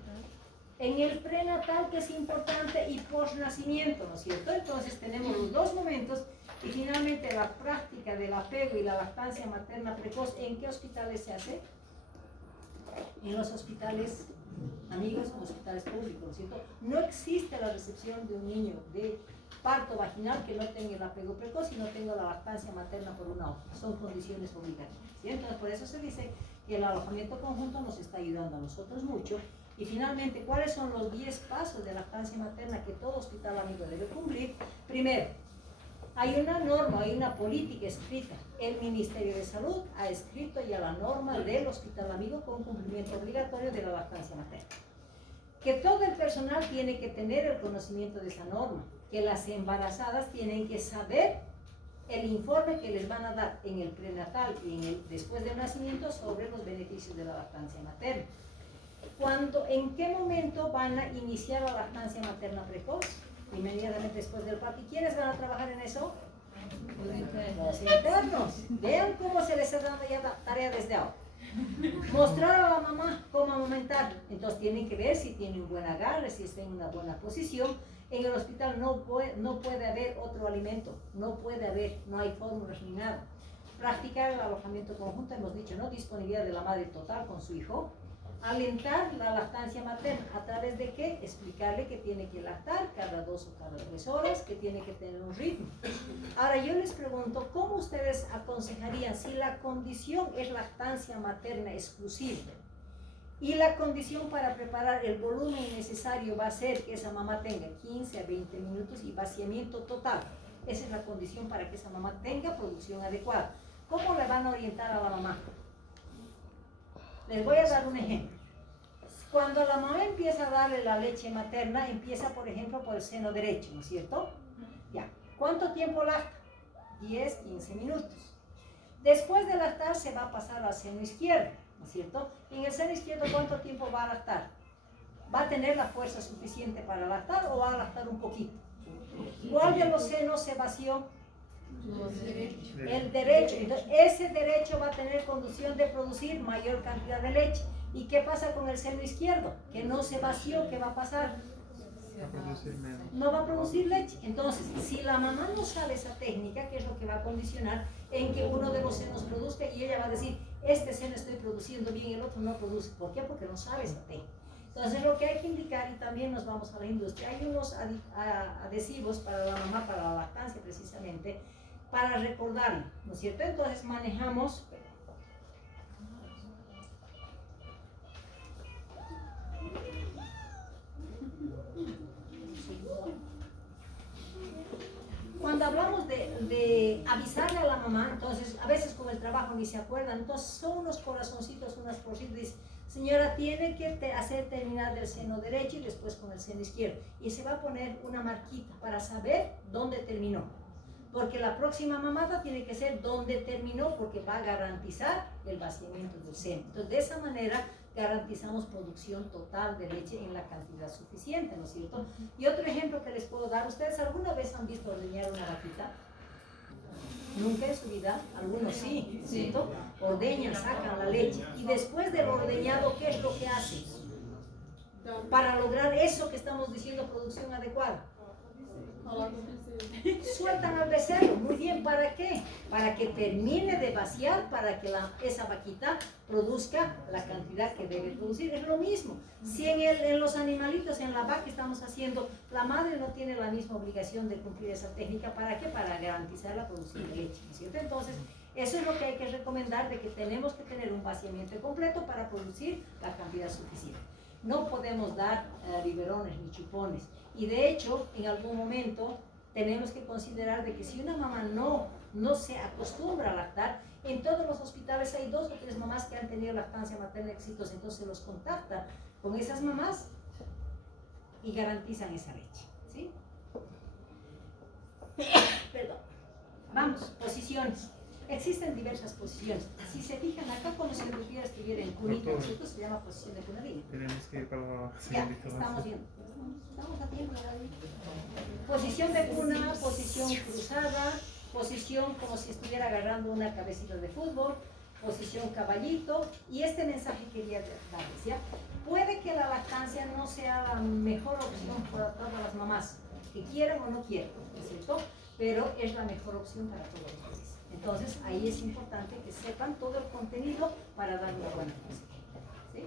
En el prenatal, que es importante, y posnacimiento, ¿no es cierto? Entonces tenemos los dos momentos. Y finalmente la práctica del apego y la lactancia materna precoz, ¿en qué hospitales se hace? En los hospitales amigos, en los hospitales públicos, ¿no es cierto? No existe la recepción de un niño de parto vaginal que no tenga el apego precoz y no tenga la lactancia materna por una otra. Son condiciones obligatorias, ¿sí? Entonces, por eso se dice que el alojamiento conjunto nos está ayudando a nosotros mucho. Y finalmente, ¿cuáles son los 10 pasos de lactancia materna que todo hospital amigo debe cumplir? Primero, hay una norma, hay una política escrita. El Ministerio de Salud ha escrito ya la norma del hospital amigo con cumplimiento obligatorio de la lactancia materna. Que todo el personal tiene que tener el conocimiento de esa norma, que las embarazadas tienen que saber el informe que les van a dar en el prenatal y después del nacimiento sobre los beneficios de la lactancia materna. ¿En qué momento van a iniciar la lactancia materna precoz? Inmediatamente después del parto. ¿Y quiénes van a trabajar en eso? Los internos. Vean cómo se les está dando ya la tarea desde ahora. Mostrar a la mamá cómo amamentar. Entonces tienen que ver si tiene un buen agarre, si está en una buena posición. En el hospital no puede haber otro alimento, no hay fórmulas ni nada. Practicar el alojamiento conjunto, hemos dicho, ¿no? Disponibilidad de la madre total con su hijo. Alentar la lactancia materna, ¿a través de qué? Explicarle que tiene que lactar cada 2 o cada 3 horas, que tiene que tener un ritmo. Ahora yo les pregunto, ¿cómo ustedes aconsejarían si la condición es lactancia materna exclusiva y la condición para preparar el volumen necesario va a ser que esa mamá tenga 15 a 20 minutos y vaciamiento total? Esa es la condición para que esa mamá tenga producción adecuada. ¿Cómo le van a orientar a la mamá? Les voy a dar un ejemplo. Cuando la mamá empieza a darle la leche materna, empieza, por ejemplo, por el seno derecho, ¿no es cierto? Ya. ¿Cuánto tiempo lacta? 10, 15 minutos. Después de lactar se va a pasar al seno izquierdo, ¿no es cierto? En el seno izquierdo, ¿cuánto tiempo va a lactar? ¿Va a tener la fuerza suficiente para lactar o va a lactar un poquito? ¿Cuál de los senos se vació? El derecho. Entonces, ese derecho va a tener condición de producir mayor cantidad de leche. ¿Y qué pasa con el seno izquierdo? Que no se vació, ¿qué va a pasar? No va a producir leche. Entonces, si la mamá no sabe esa técnica, ¿qué es lo que va a condicionar en que uno de los senos produzca? Y ella va a decir, este seno estoy produciendo bien, el otro no produce. ¿Por qué? Porque no sabe esa técnica. Entonces, lo que hay que indicar, y también nos vamos a la industria, hay unos adhesivos para la mamá, para la lactancia precisamente, para recordarlo, ¿no es cierto? Entonces manejamos cuando hablamos de avisarle a la mamá, entonces a veces con el trabajo ni se acuerdan, entonces son unos corazoncitos, unas cositas, dice, señora, tiene que hacer terminar del seno derecho y después con el seno izquierdo, y se va a poner una marquita para saber dónde terminó. porque la próxima mamada tiene que ser donde terminó, porque va a garantizar el vaciamiento del seno. Entonces, de esa manera garantizamos producción total de leche en la cantidad suficiente, ¿no es cierto? Y otro ejemplo que les puedo dar, ¿ustedes alguna vez han visto ordeñar una vaquita? Nunca en su vida, algunos sí, ¿cierto? Ordeñan, sacan la leche, y después del ordeñado, ¿qué es lo que hacen? Para lograr eso que estamos diciendo, producción adecuada. Sueltan al becerro, muy bien, ¿para qué? Para que termine de vaciar, para que esa vaquita produzca la cantidad que debe producir. Es lo mismo. Si en los animalitos, en la vaca estamos haciendo, la madre no tiene la misma obligación de cumplir esa técnica, ¿para qué? Para garantizar la producción de leche, ¿no es cierto? Entonces, eso es lo que hay que recomendar, de que tenemos que tener un vaciamiento completo para producir la cantidad suficiente. No podemos dar biberones ni chupones. Y de hecho, en algún momento tenemos que considerar de que si una mamá no se acostumbra a lactar, en todos los hospitales hay 2 o 3 mamás que han tenido lactancia materna exitosa, entonces se los contacta con esas mamás y garantizan esa leche, ¿sí? Perdón. Vamos, posiciones. Existen diversas posiciones. Si se fijan acá, como si el bebé estuviera en cunita, ¿cierto? Se llama posición de cunadilla. Tenemos que ir para la Ya, siguiente clase. estamos viendo. Estamos a tiempo, David. Posición de cuna, posición cruzada, posición como si estuviera agarrando una cabecita de fútbol, posición caballito. Y este mensaje quería darles, ¿ya? Puede que la lactancia no sea la mejor opción para todas las mamás, que quieran o no quieran, ¿no es cierto? Pero es la mejor opción para todos ustedes. Entonces, ahí es importante que sepan todo el contenido para dar una buena consecuencia, ¿sí?